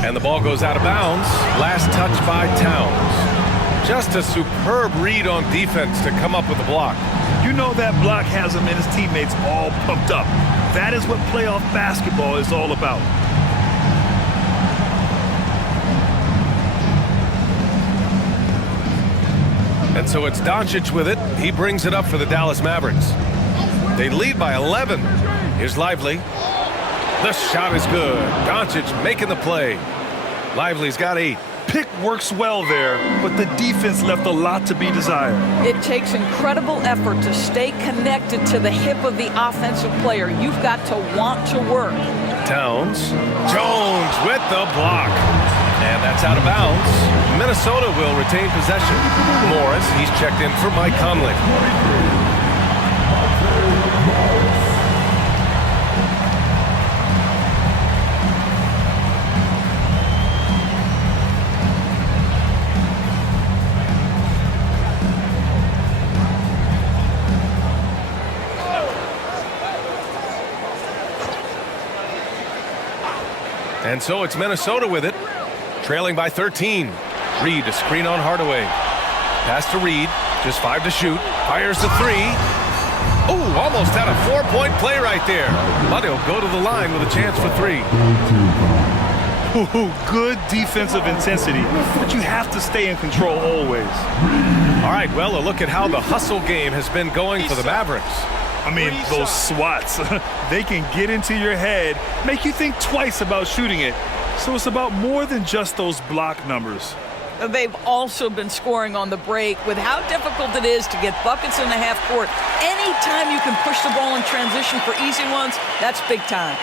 And the ball goes out of bounds. Last touch by Towns. Just a superb read on defense to come up with the block. You know that block has him and his teammates all pumped up. That is what playoff basketball is all about. And so it's Doncic with it. He brings it up for the Dallas Mavericks. They lead by 11. Here's Lively. The shot is good. Doncic making the play. Lively's got 8. Pick works well there, but the defense left a lot to be desired. It takes incredible effort to stay connected to the hip of the offensive player. You've got to want to work. Towns. Jones with the block. And that's out of bounds. Minnesota will retain possession. Morris, he's checked in for Mike Conley. And so it's Minnesota with it, trailing by 13. Reed, a screen on Hardaway. Pass to Reed, just 5 to shoot. Fires the 3. Oh, almost had a 4-point play right there. But he'll go to the line with a chance for 3. Ooh, good defensive intensity, but you have to stay in control always. All right, well, a look at how the hustle game has been going for the Mavericks. I mean, those swats, they can get into your head, make you think twice about shooting it. So it's about more than just those block numbers. They've also been scoring on the break. With how difficult it is to get buckets in the half court, anytime you can push the ball in transition for easy ones, that's big time.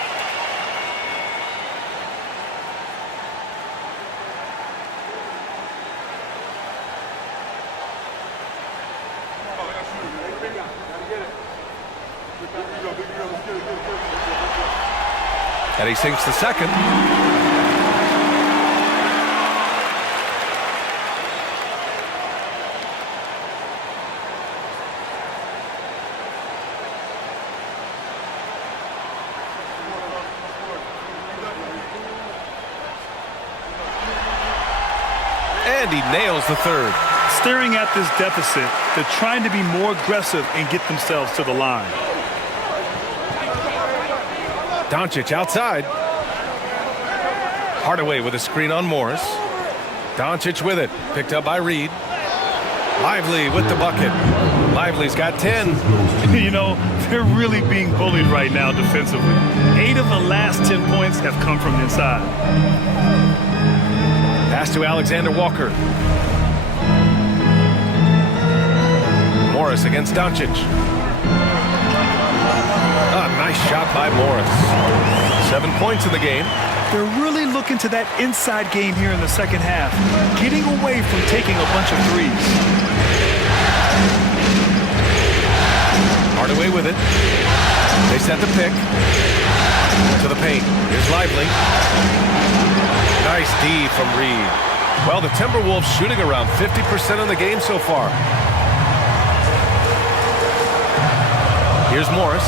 And he sinks the second. And he nails the third. Staring at this deficit, they're trying to be more aggressive and get themselves to the line. Doncic outside. Hardaway with a screen on Morris. Doncic with it. Picked up by Reed. Lively with the bucket. Lively's got 10. You know, they're really being bullied right now defensively. 8 of the last 10 points have come from inside. Pass to Alexander Walker. Morris against Doncic. Nice shot by Morris. 7 points in the game. They're really looking to that inside game here in the second half, getting away from taking a bunch of threes. Hardaway with it. They set the pick. To the paint. Here's Lively. Nice D from Reed. Well, the Timberwolves shooting around 50% in the game so far. Here's Morris.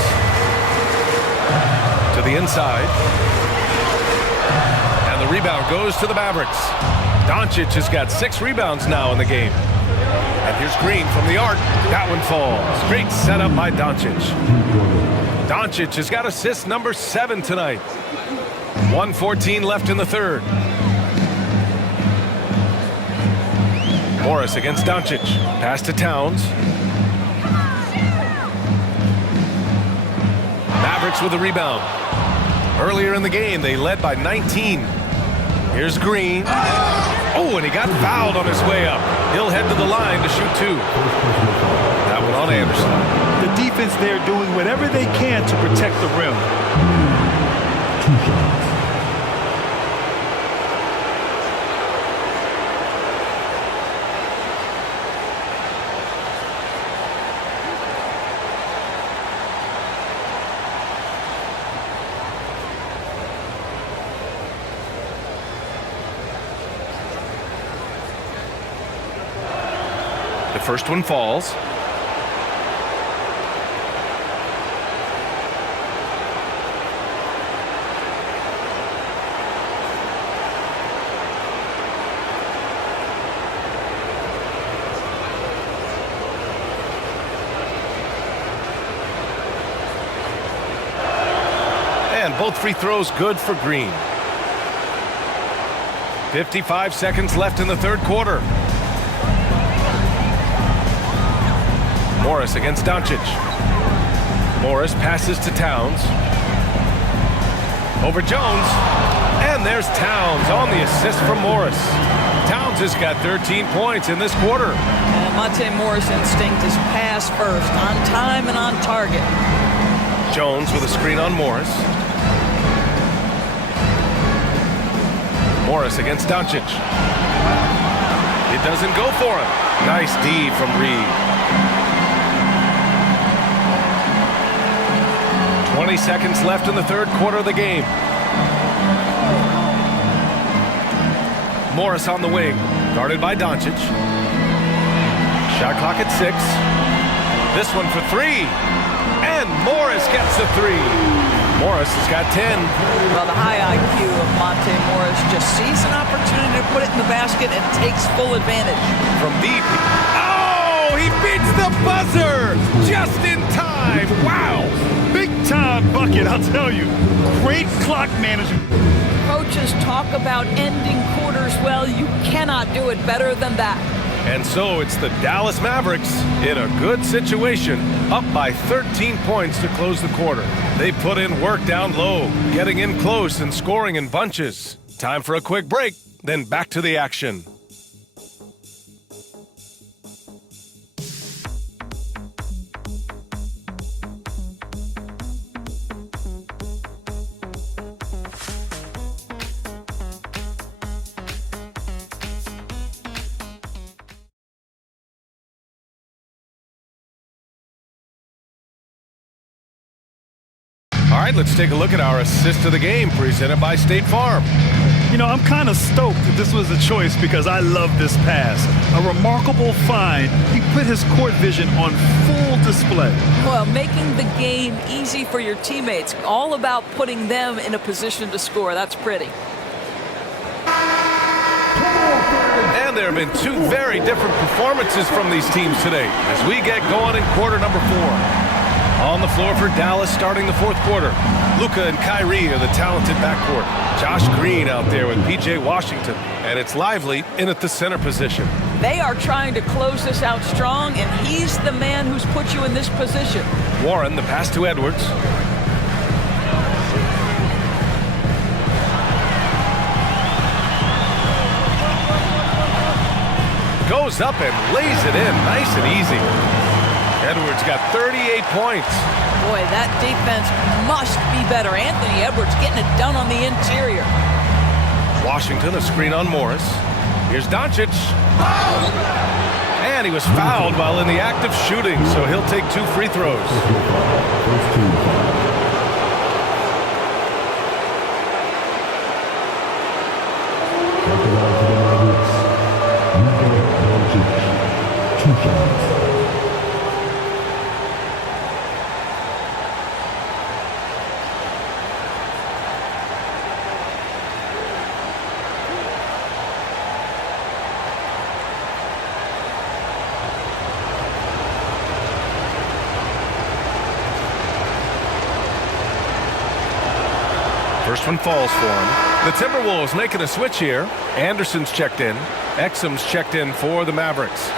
To the inside. And the rebound goes to the Mavericks. Doncic has got 6 rebounds now in the game. And here's Green from the arc. That one falls. Great setup by Doncic. Doncic has got assist number 7 tonight. 1:14 left in the third. Morris against Doncic. Pass to Towns. Mavericks with the rebound. Earlier in the game, they led by 19. Here's Green. Oh, and he got fouled on his way up. He'll head to the line to shoot 2. That one on Anderson. The defense there doing whatever they can to protect the rim. 2 shots. The first one falls. And both free throws good for Green. 55 seconds left in the third quarter. Morris against Doncic. Morris passes to Towns. Over Jones. And there's Towns on the assist from Morris. Towns has got 13 points in this quarter. And Monte Morris' instinct is pass first, on time and on target. Jones with a screen on Morris. Morris against Doncic. It doesn't go for him. Nice D from Reed. 20 seconds left in the third quarter of the game. Morris on the wing, guarded by Doncic. Shot clock at 6. This one for 3. And Morris gets the 3. Morris has got 10. Well, the high IQ of Monte Morris just sees an opportunity to put it in the basket and takes full advantage. From deep. Oh, he beats the buzzer just in time. Wow. Big time bucket, I'll tell you. Great clock management. Coaches talk about ending quarters well. You cannot do it better than that. And so it's the Dallas Mavericks in a good situation, up by 13 points to close the quarter. They put in work down low, getting in close and scoring in bunches. Time for a quick break, then back to the action. All right, let's take a look at our assist of the game presented by State Farm. You know, I'm kind of stoked that this was a choice because I love this pass. A remarkable find. He put his court vision on full display. Well, making the game easy for your teammates. All about putting them in a position to score. That's pretty. And there have been two very different performances from these teams today as we get going in quarter number 4. On the floor for Dallas starting the fourth quarter. Luka and Kyrie are the talented backcourt. Josh Green out there with P.J. Washington. And it's Lively in at the center position. They are trying to close this out strong, and he's the man who's put you in this position. Warren, the pass to Edwards. Goes up and lays it in nice and easy. Edwards got 38 points. Boy, that defense must be better. Anthony Edwards getting it done on the interior. Washington, a screen on Morris. Here's Doncic. And he was fouled while in the act of shooting, so he'll take 2 free throws. Two shots. First one falls for him. The Timberwolves making a switch here. Anderson's checked in. Exum's checked in for the Mavericks.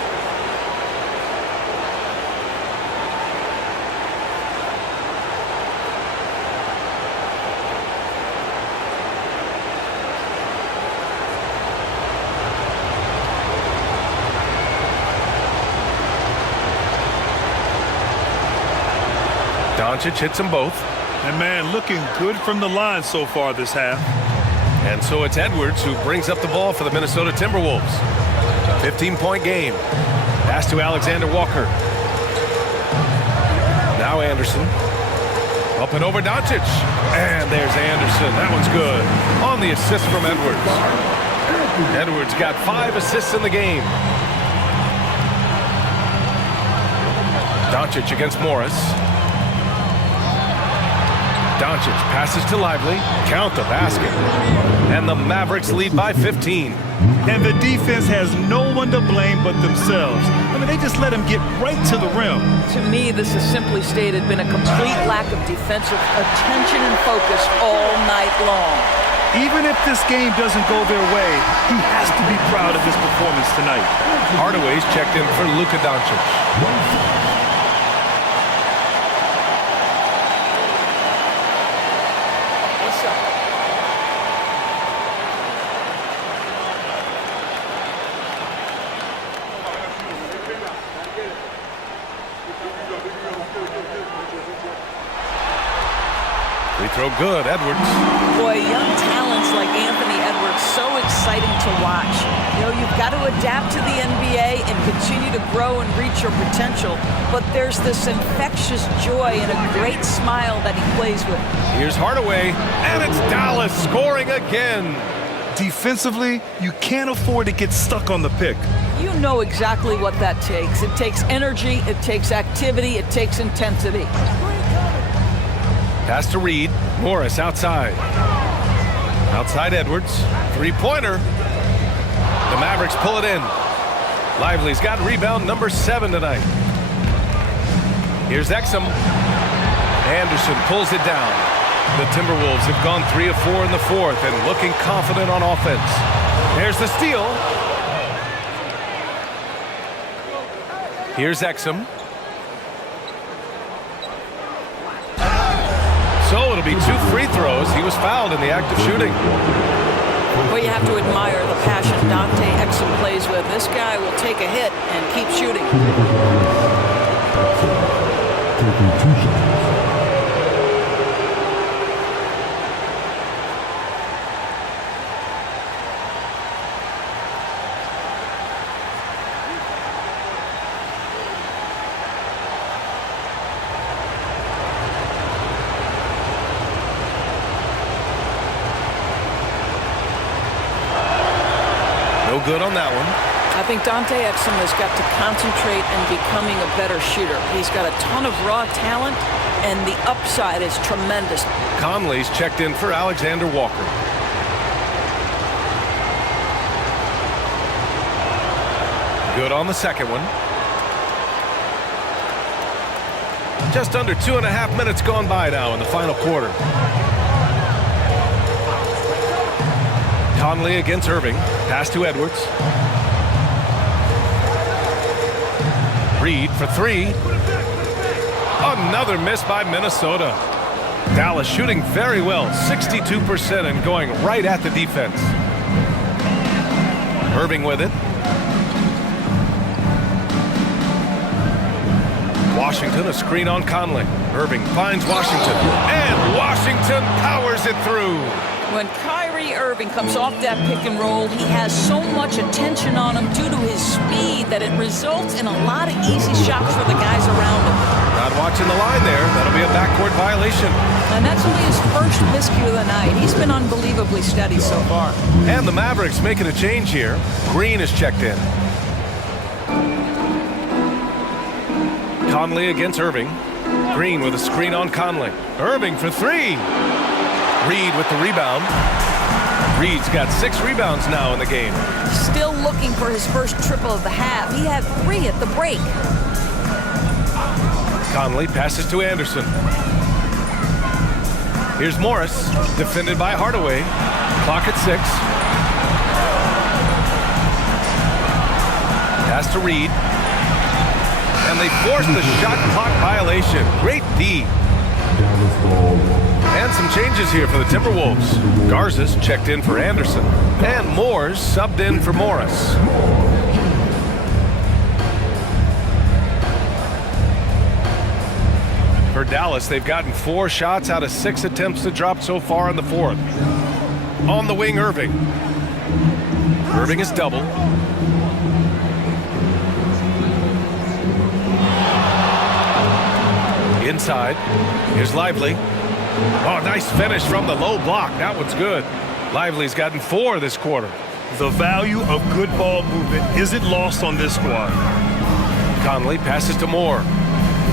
Doncic hits them both. And man, looking good from the line so far this half. And so it's Edwards who brings up the ball for the Minnesota Timberwolves. 15-point game. Pass to Alexander Walker. Now Anderson. Up and over Doncic. And there's Anderson. That one's good. On the assist from Edwards. Edwards got 5 assists in the game. Doncic against Morris. Doncic passes to Lively. Count the basket. And the Mavericks lead by 15. And the defense has no one to blame but themselves. I mean, they just let him get right to the rim. To me, this is simply stated been a complete lack of defensive attention and focus all night long. Even if this game doesn't go their way, he has to be proud of his performance tonight. Hardaway's checked in for Luka Doncic. Free throw good, Edwards. Boy, young talents like Anthony Edwards, so exciting to watch. You know, you've got to adapt to the NBA and continue to grow and reach your potential. But there's this infectious joy and a great smile that he plays with. Here's Hardaway, and it's Dallas scoring again. Defensively, you can't afford to get stuck on the pick. You know exactly what that takes. It takes energy, it takes activity, it takes intensity. Pass to Reed. Morris outside. Outside Edwards. Three-pointer. The Mavericks pull it in. Lively's got rebound number 7 tonight. Here's Exum. Anderson pulls it down. The Timberwolves have gone 3 of 4 in the fourth and looking confident on offense. There's the steal. Here's Exum. So it'll be 2 free throws. He was fouled in the act of shooting. Well, you have to admire the passion Dante Exum plays with. This guy will take a hit and keep shooting. Taking 2 shots. No good on that one. I think Dante Exum has got to concentrate in becoming a better shooter. He's got a ton of raw talent, and the upside is tremendous. Conley's checked in for Alexander Walker. Good on the second one. Just under 2.5 minutes gone by now in the final quarter. Conley against Irving. Pass to Edwards. Reed for 3. Another miss by Minnesota. Dallas shooting very well, 62% and going right at the defense. Irving with it. Washington, a screen on Conley. Irving finds Washington, and Washington powers it through. When Kyrie Irving comes off that pick and roll, he has so much attention on him due to his speed that it results in a lot of easy shots for the guys around him. Not watching the line there. That'll be a backcourt violation. And that's only his first miscue of the night. He's been unbelievably steady so far. And the Mavericks making a change here. Green is checked in. Conley against Irving. Green with a screen on Conley. Irving for 3. Reed with the rebound. Reed's got 6 rebounds now in the game. Still looking for his first triple of the half. He had 3 at the break. Conley passes to Anderson. Here's Morris, defended by Hardaway. Clock at 6. Pass to Reed. And they force the shot clock violation. Great D. And some changes here for the Timberwolves. Garza's checked in for Anderson. And Moore's subbed in for Morris. For Dallas, they've gotten 4 shots out of 6 attempts to drop so far in the fourth. On the wing, Irving. Irving is double. Inside. Here's Lively. Oh, nice finish from the low block. That one's good. Lively's gotten 4 this quarter. The value of good ball movement isn't lost on this squad. Conley passes to Moore.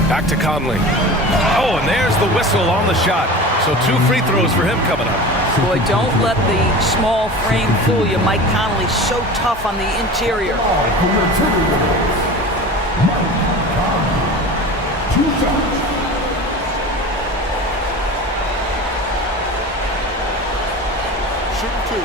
Back to Conley. Oh, and there's the whistle on the shot. So 2 free throws for him coming up. Boy, don't let the small frame fool you. Mike Conley so tough on the interior. Shooting 2.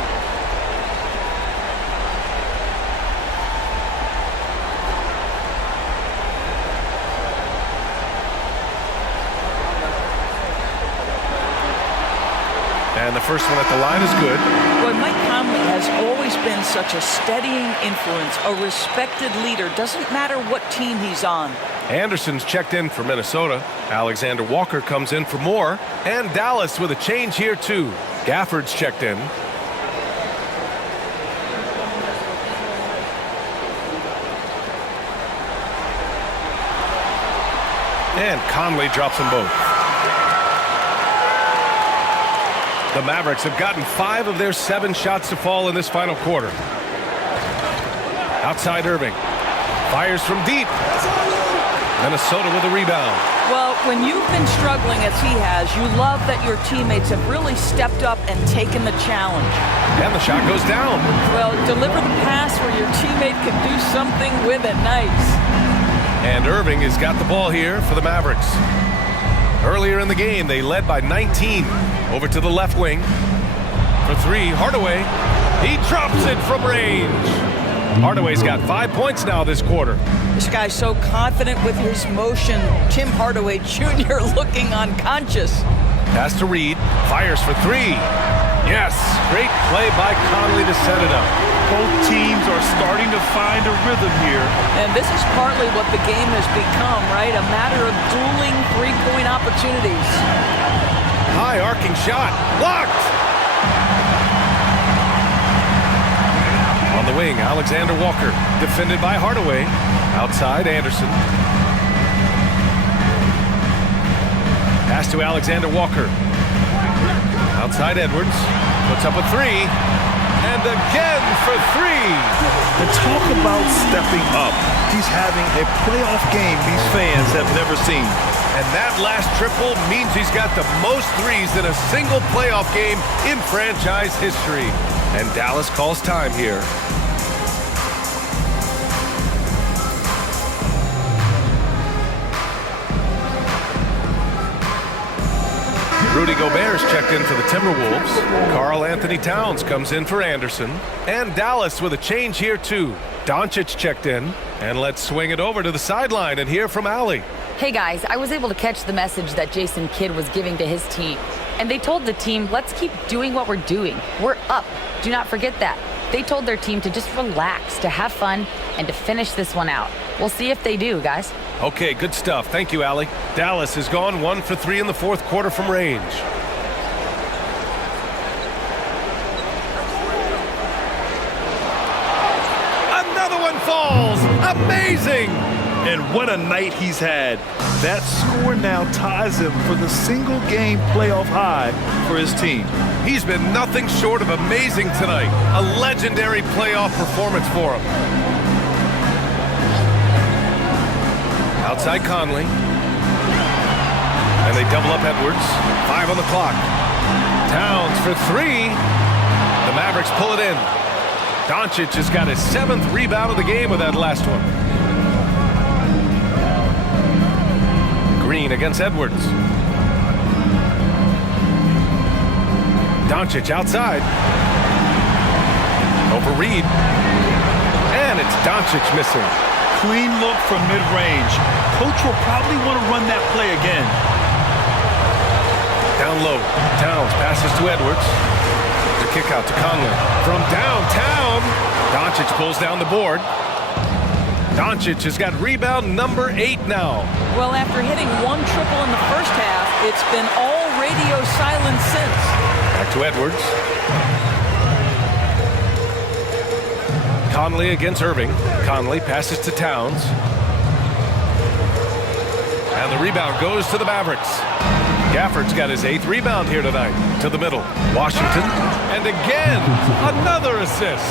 And the first one at the line is good. Boy, Mike Conley has always been such a steadying influence, a respected leader. Doesn't matter what team he's on. Anderson's checked in for Minnesota. Alexander Walker comes in for Moore. And Dallas with a change here, too. Gafford's checked in. And Conley drops them both. The Mavericks have gotten 5 of their 7 shots to fall in this final quarter. Outside Irving. Fires from deep. Minnesota with a rebound. Well, when you've been struggling as he has, you love that your teammates have really stepped up and taken the challenge. And the shot goes down. Well, deliver the pass where your teammate can do something with it. Nice. And Irving has got the ball here for the Mavericks. Earlier in the game, they led by 19. Over to the left wing. For 3, Hardaway. He drops it from range. Hardaway's got 5 points now this quarter. This guy's so confident with his motion. Tim Hardaway Jr. looking unconscious. Pass to Reed. Fires for 3. Yes. Great play by Conley to set it up. Both teams are starting to find a rhythm here. And this is partly what the game has become, right? A matter of dueling three-point opportunities. High arcing shot. Blocked. On the wing, Alexander Walker. Defended by Hardaway. Outside, Anderson. Pass to Alexander Walker. Outside, Edwards. Puts up a 3. And again for 3. And talk about stepping up. He's having a playoff game these fans have never seen. And that last triple means he's got the most threes in a single playoff game in franchise history. And Dallas calls time here. Rudy Gobert's checked in for the Timberwolves. Karl Anthony Towns comes in for Anderson. And Dallas with a change here, too. Doncic checked in. And let's swing it over to the sideline and hear from Allie. Hey guys, I was able to catch the message that Jason Kidd was giving to his team. And they told the team, let's keep doing what we're doing. We're up. Do not forget that. They told their team to just relax, to have fun, and to finish this one out. We'll see if they do, guys. Okay, good stuff. Thank you, Allie. Dallas has gone 1 for 3 in the 4th quarter from range. Another one falls. Amazing. And what a night he's had. That score now ties him for the single-game playoff high for his team. He's been nothing short of amazing tonight. A legendary playoff performance for him. Outside Conley. And they double up Edwards. 5 on the clock. Towns for 3. The Mavericks pull it in. Doncic has got his 7th rebound of the game with that last one. Green against Edwards. Doncic outside. Over Reed. And it's Doncic missing. Clean look from mid-range. Coach will probably want to run that play again. Down low. Towns passes to Edwards. The kick out to Conley. From downtown. Doncic pulls down the board. Doncic has got rebound number 8 now. Well, after hitting 1 triple in the first half, it's been all radio silence since. Back to Edwards. Conley against Irving. Conley passes to Towns. And the rebound goes to the Mavericks. Gafford's got his 8th rebound here tonight. To the middle. Washington. And again, another assist.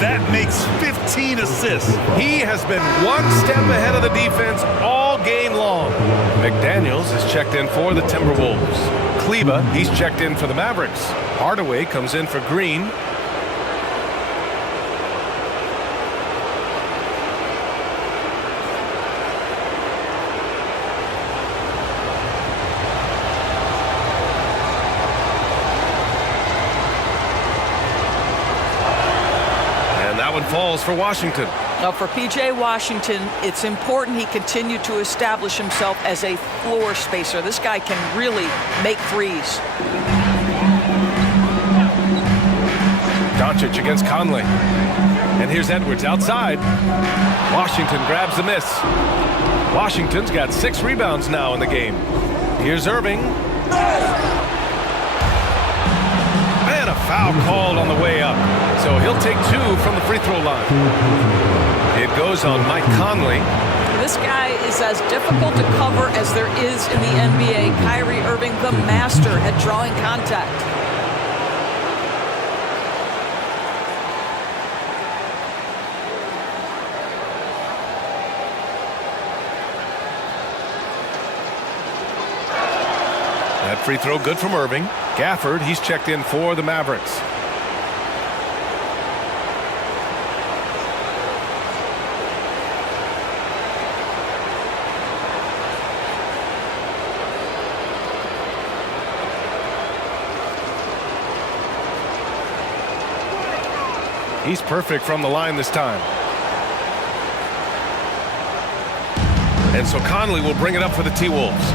That makes 15 assists. He has been 1 step ahead of the defense all game long. McDaniels is checked in for the Timberwolves. Kleba. He's checked in for the Mavericks. Hardaway comes in for Green. Falls for Washington. Now for P.J. Washington, it's important he continue to establish himself as a floor spacer. This guy can really make threes. Doncic against Conley. And here's Edwards outside. Washington grabs the miss. Washington's got 6 rebounds now in the game. Here's Irving. And a foul called on the way up. So he'll take 2 from the free throw line. It goes on Mike Conley. This guy is as difficult to cover as there is in the NBA. Kyrie Irving, the master at drawing contact. That free throw good from Irving. Gafford, he's checked in for the Mavericks. He's perfect from the line this time. And so Conley will bring it up for the T-Wolves.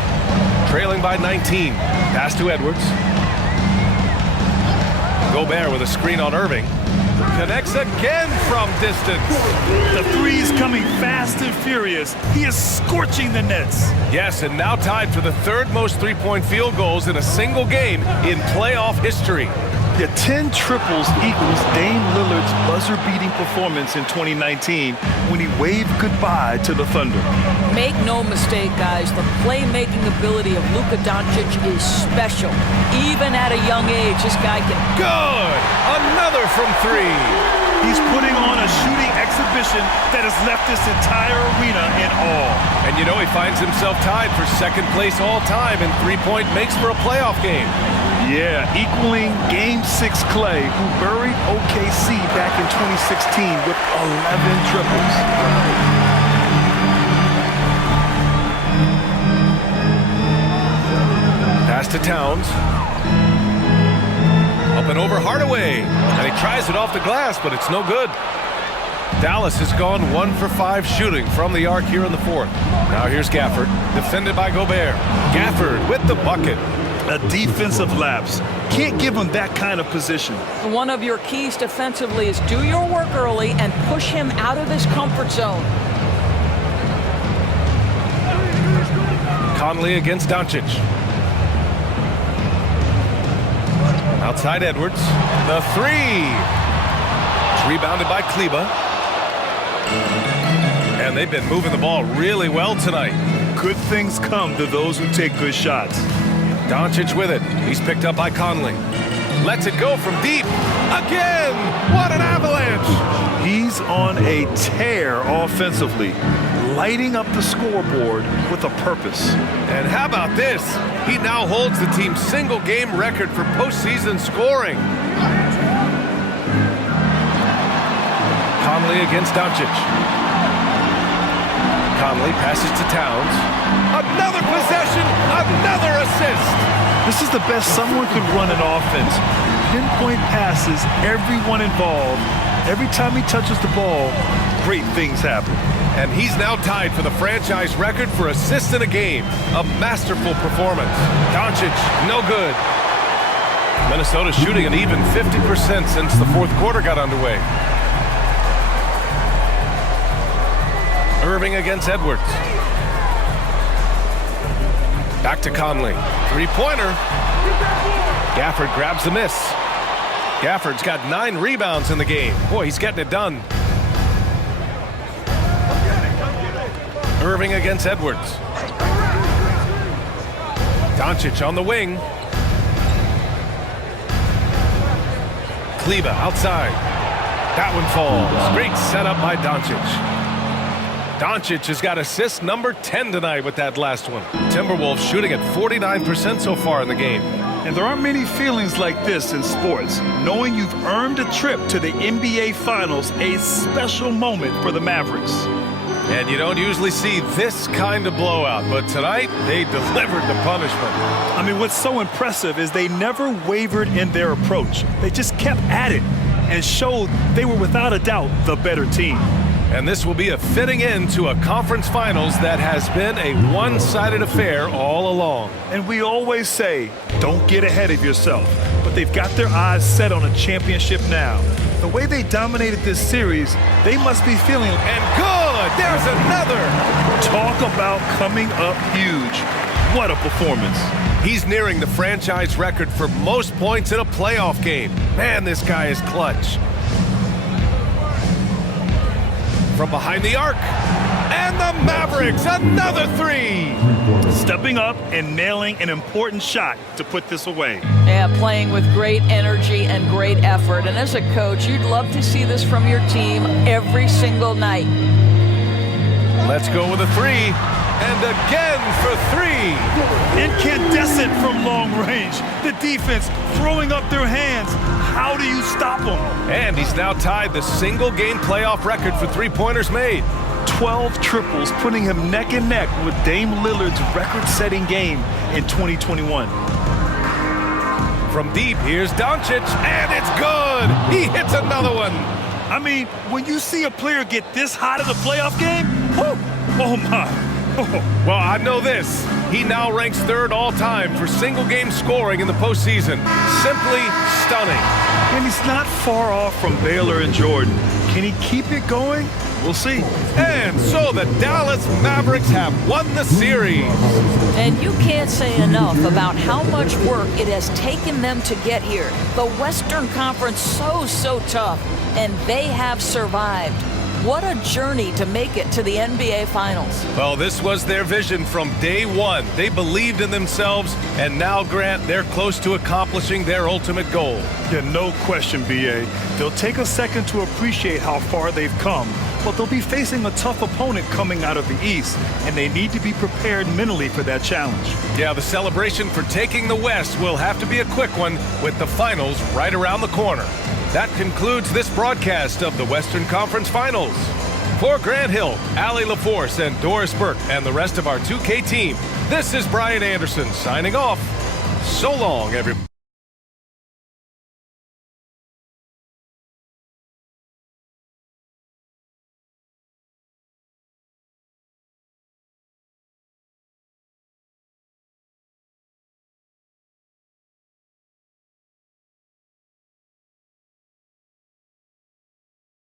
Trailing by 19. Pass to Edwards. Gobert with a screen on Irving. Connects again from distance. The three's coming fast and furious. He is scorching the nets. Yes, and now tied for the 3rd most three-point field goals in a single game in playoff history. Yeah, 10 triples equals Dame Lillard's buzzer-beating performance in 2019 when he waved goodbye to the Thunder. Make no mistake, guys, the playmaking ability of Luka Doncic is special. Even at a young age, this guy can... Good! Another from 3. He's putting on a shooting exhibition that has left this entire arena in awe. And you know he finds himself tied for 2nd place all-time in three-point makes for a playoff game. Yeah, equaling Game 6 Clay, who buried OKC back in 2016 with 11 triples. Pass to Towns. Up and over Hardaway. And he tries it off the glass, but it's no good. Dallas has gone 1 for 5 shooting from the arc here in the 4th. Now here's Gafford, defended by Gobert. Gafford with the bucket. A defensive lapse. Can't give him that kind of position. One of your keys defensively is do your work early and push him out of his comfort zone. Conley against Doncic. Outside Edwards. The 3. It's rebounded by Kleba. And they've been moving the ball really well tonight. Good things come to those who take good shots. Doncic with it. He's picked up by Conley. Lets it go from deep. Again! What an avalanche! He's on a tear offensively, lighting up the scoreboard with a purpose. And how about this? He now holds the team's single-game record for postseason scoring. Conley against Doncic. Conley passes to Towns. Another possession, another assist. This is the best someone could run an offense. Pinpoint passes, everyone involved. Every time he touches the ball, great things happen. And he's now tied for the franchise record for assists in a game. A masterful performance. Doncic, no good. Minnesota shooting an even 50% since the 4th quarter got underway. Irving against Edwards. Back to Conley. 3-pointer. Gafford grabs the miss. Gafford's got 9 rebounds in the game. Boy, he's getting it done. Irving against Edwards. Doncic on the wing. Kleba outside. That one falls. Great setup by Doncic. Doncic has got assist number 10 tonight with that last one. Timberwolves shooting at 49% so far in the game. And there aren't many feelings like this in sports. Knowing you've earned a trip to the NBA Finals, a special moment for the Mavericks. And you don't usually see this kind of blowout, but tonight they delivered the punishment. I mean, what's so impressive is they never wavered in their approach. They just kept at it and showed they were without a doubt the better team. And this will be a fitting end to a conference finals that has been a one-sided affair all along. And we always say, don't get ahead of yourself. But they've got their eyes set on a championship now. The way they dominated this series, they must be feeling... And good! There's another! Talk about coming up huge. What a performance. He's nearing the franchise record for most points in a playoff game. Man, this guy is clutch. From behind the arc, and the Mavericks, another three! Stepping up and nailing an important shot to put this away. Yeah, playing with great energy and great effort. And as a coach, you'd love to see this from your team every single night. Let's go with a three, and again for three! Incandescent from long range. The defense throwing up their hands. How do you stop them? And he's now tied the single-game playoff record for three-pointers made. 12 triples, putting him neck and neck with Dame Lillard's record-setting game in 2021. From deep, here's Doncic, and it's good! He hits another one! I mean, when you see a player get this hot in a playoff game, whoo, oh my. Oh. Well, I know this. He now ranks third all-time for single-game scoring in the postseason. Simply stunning. And he's not far off from Baylor and Jordan. Can he keep it going? We'll see. And so the Dallas Mavericks have won the series. And you can't say enough about how much work it has taken them to get here. The Western Conference so tough, and they have survived. What a journey to make it to the NBA Finals. Well, this was their vision from day one. They believed in themselves, and now, Grant, they're close to accomplishing their ultimate goal. Yeah, no question, B.A. They'll take a second to appreciate how far they've come, but they'll be facing a tough opponent coming out of the East, and they need to be prepared mentally for that challenge. Yeah, the celebration for taking the West will have to be a quick one with the finals right around the corner. That concludes this broadcast of the Western Conference Finals. For Grant Hill, Allie LaForce, and Doris Burke, and the rest of our 2K team, this is Brian Anderson signing off. So long, everybody.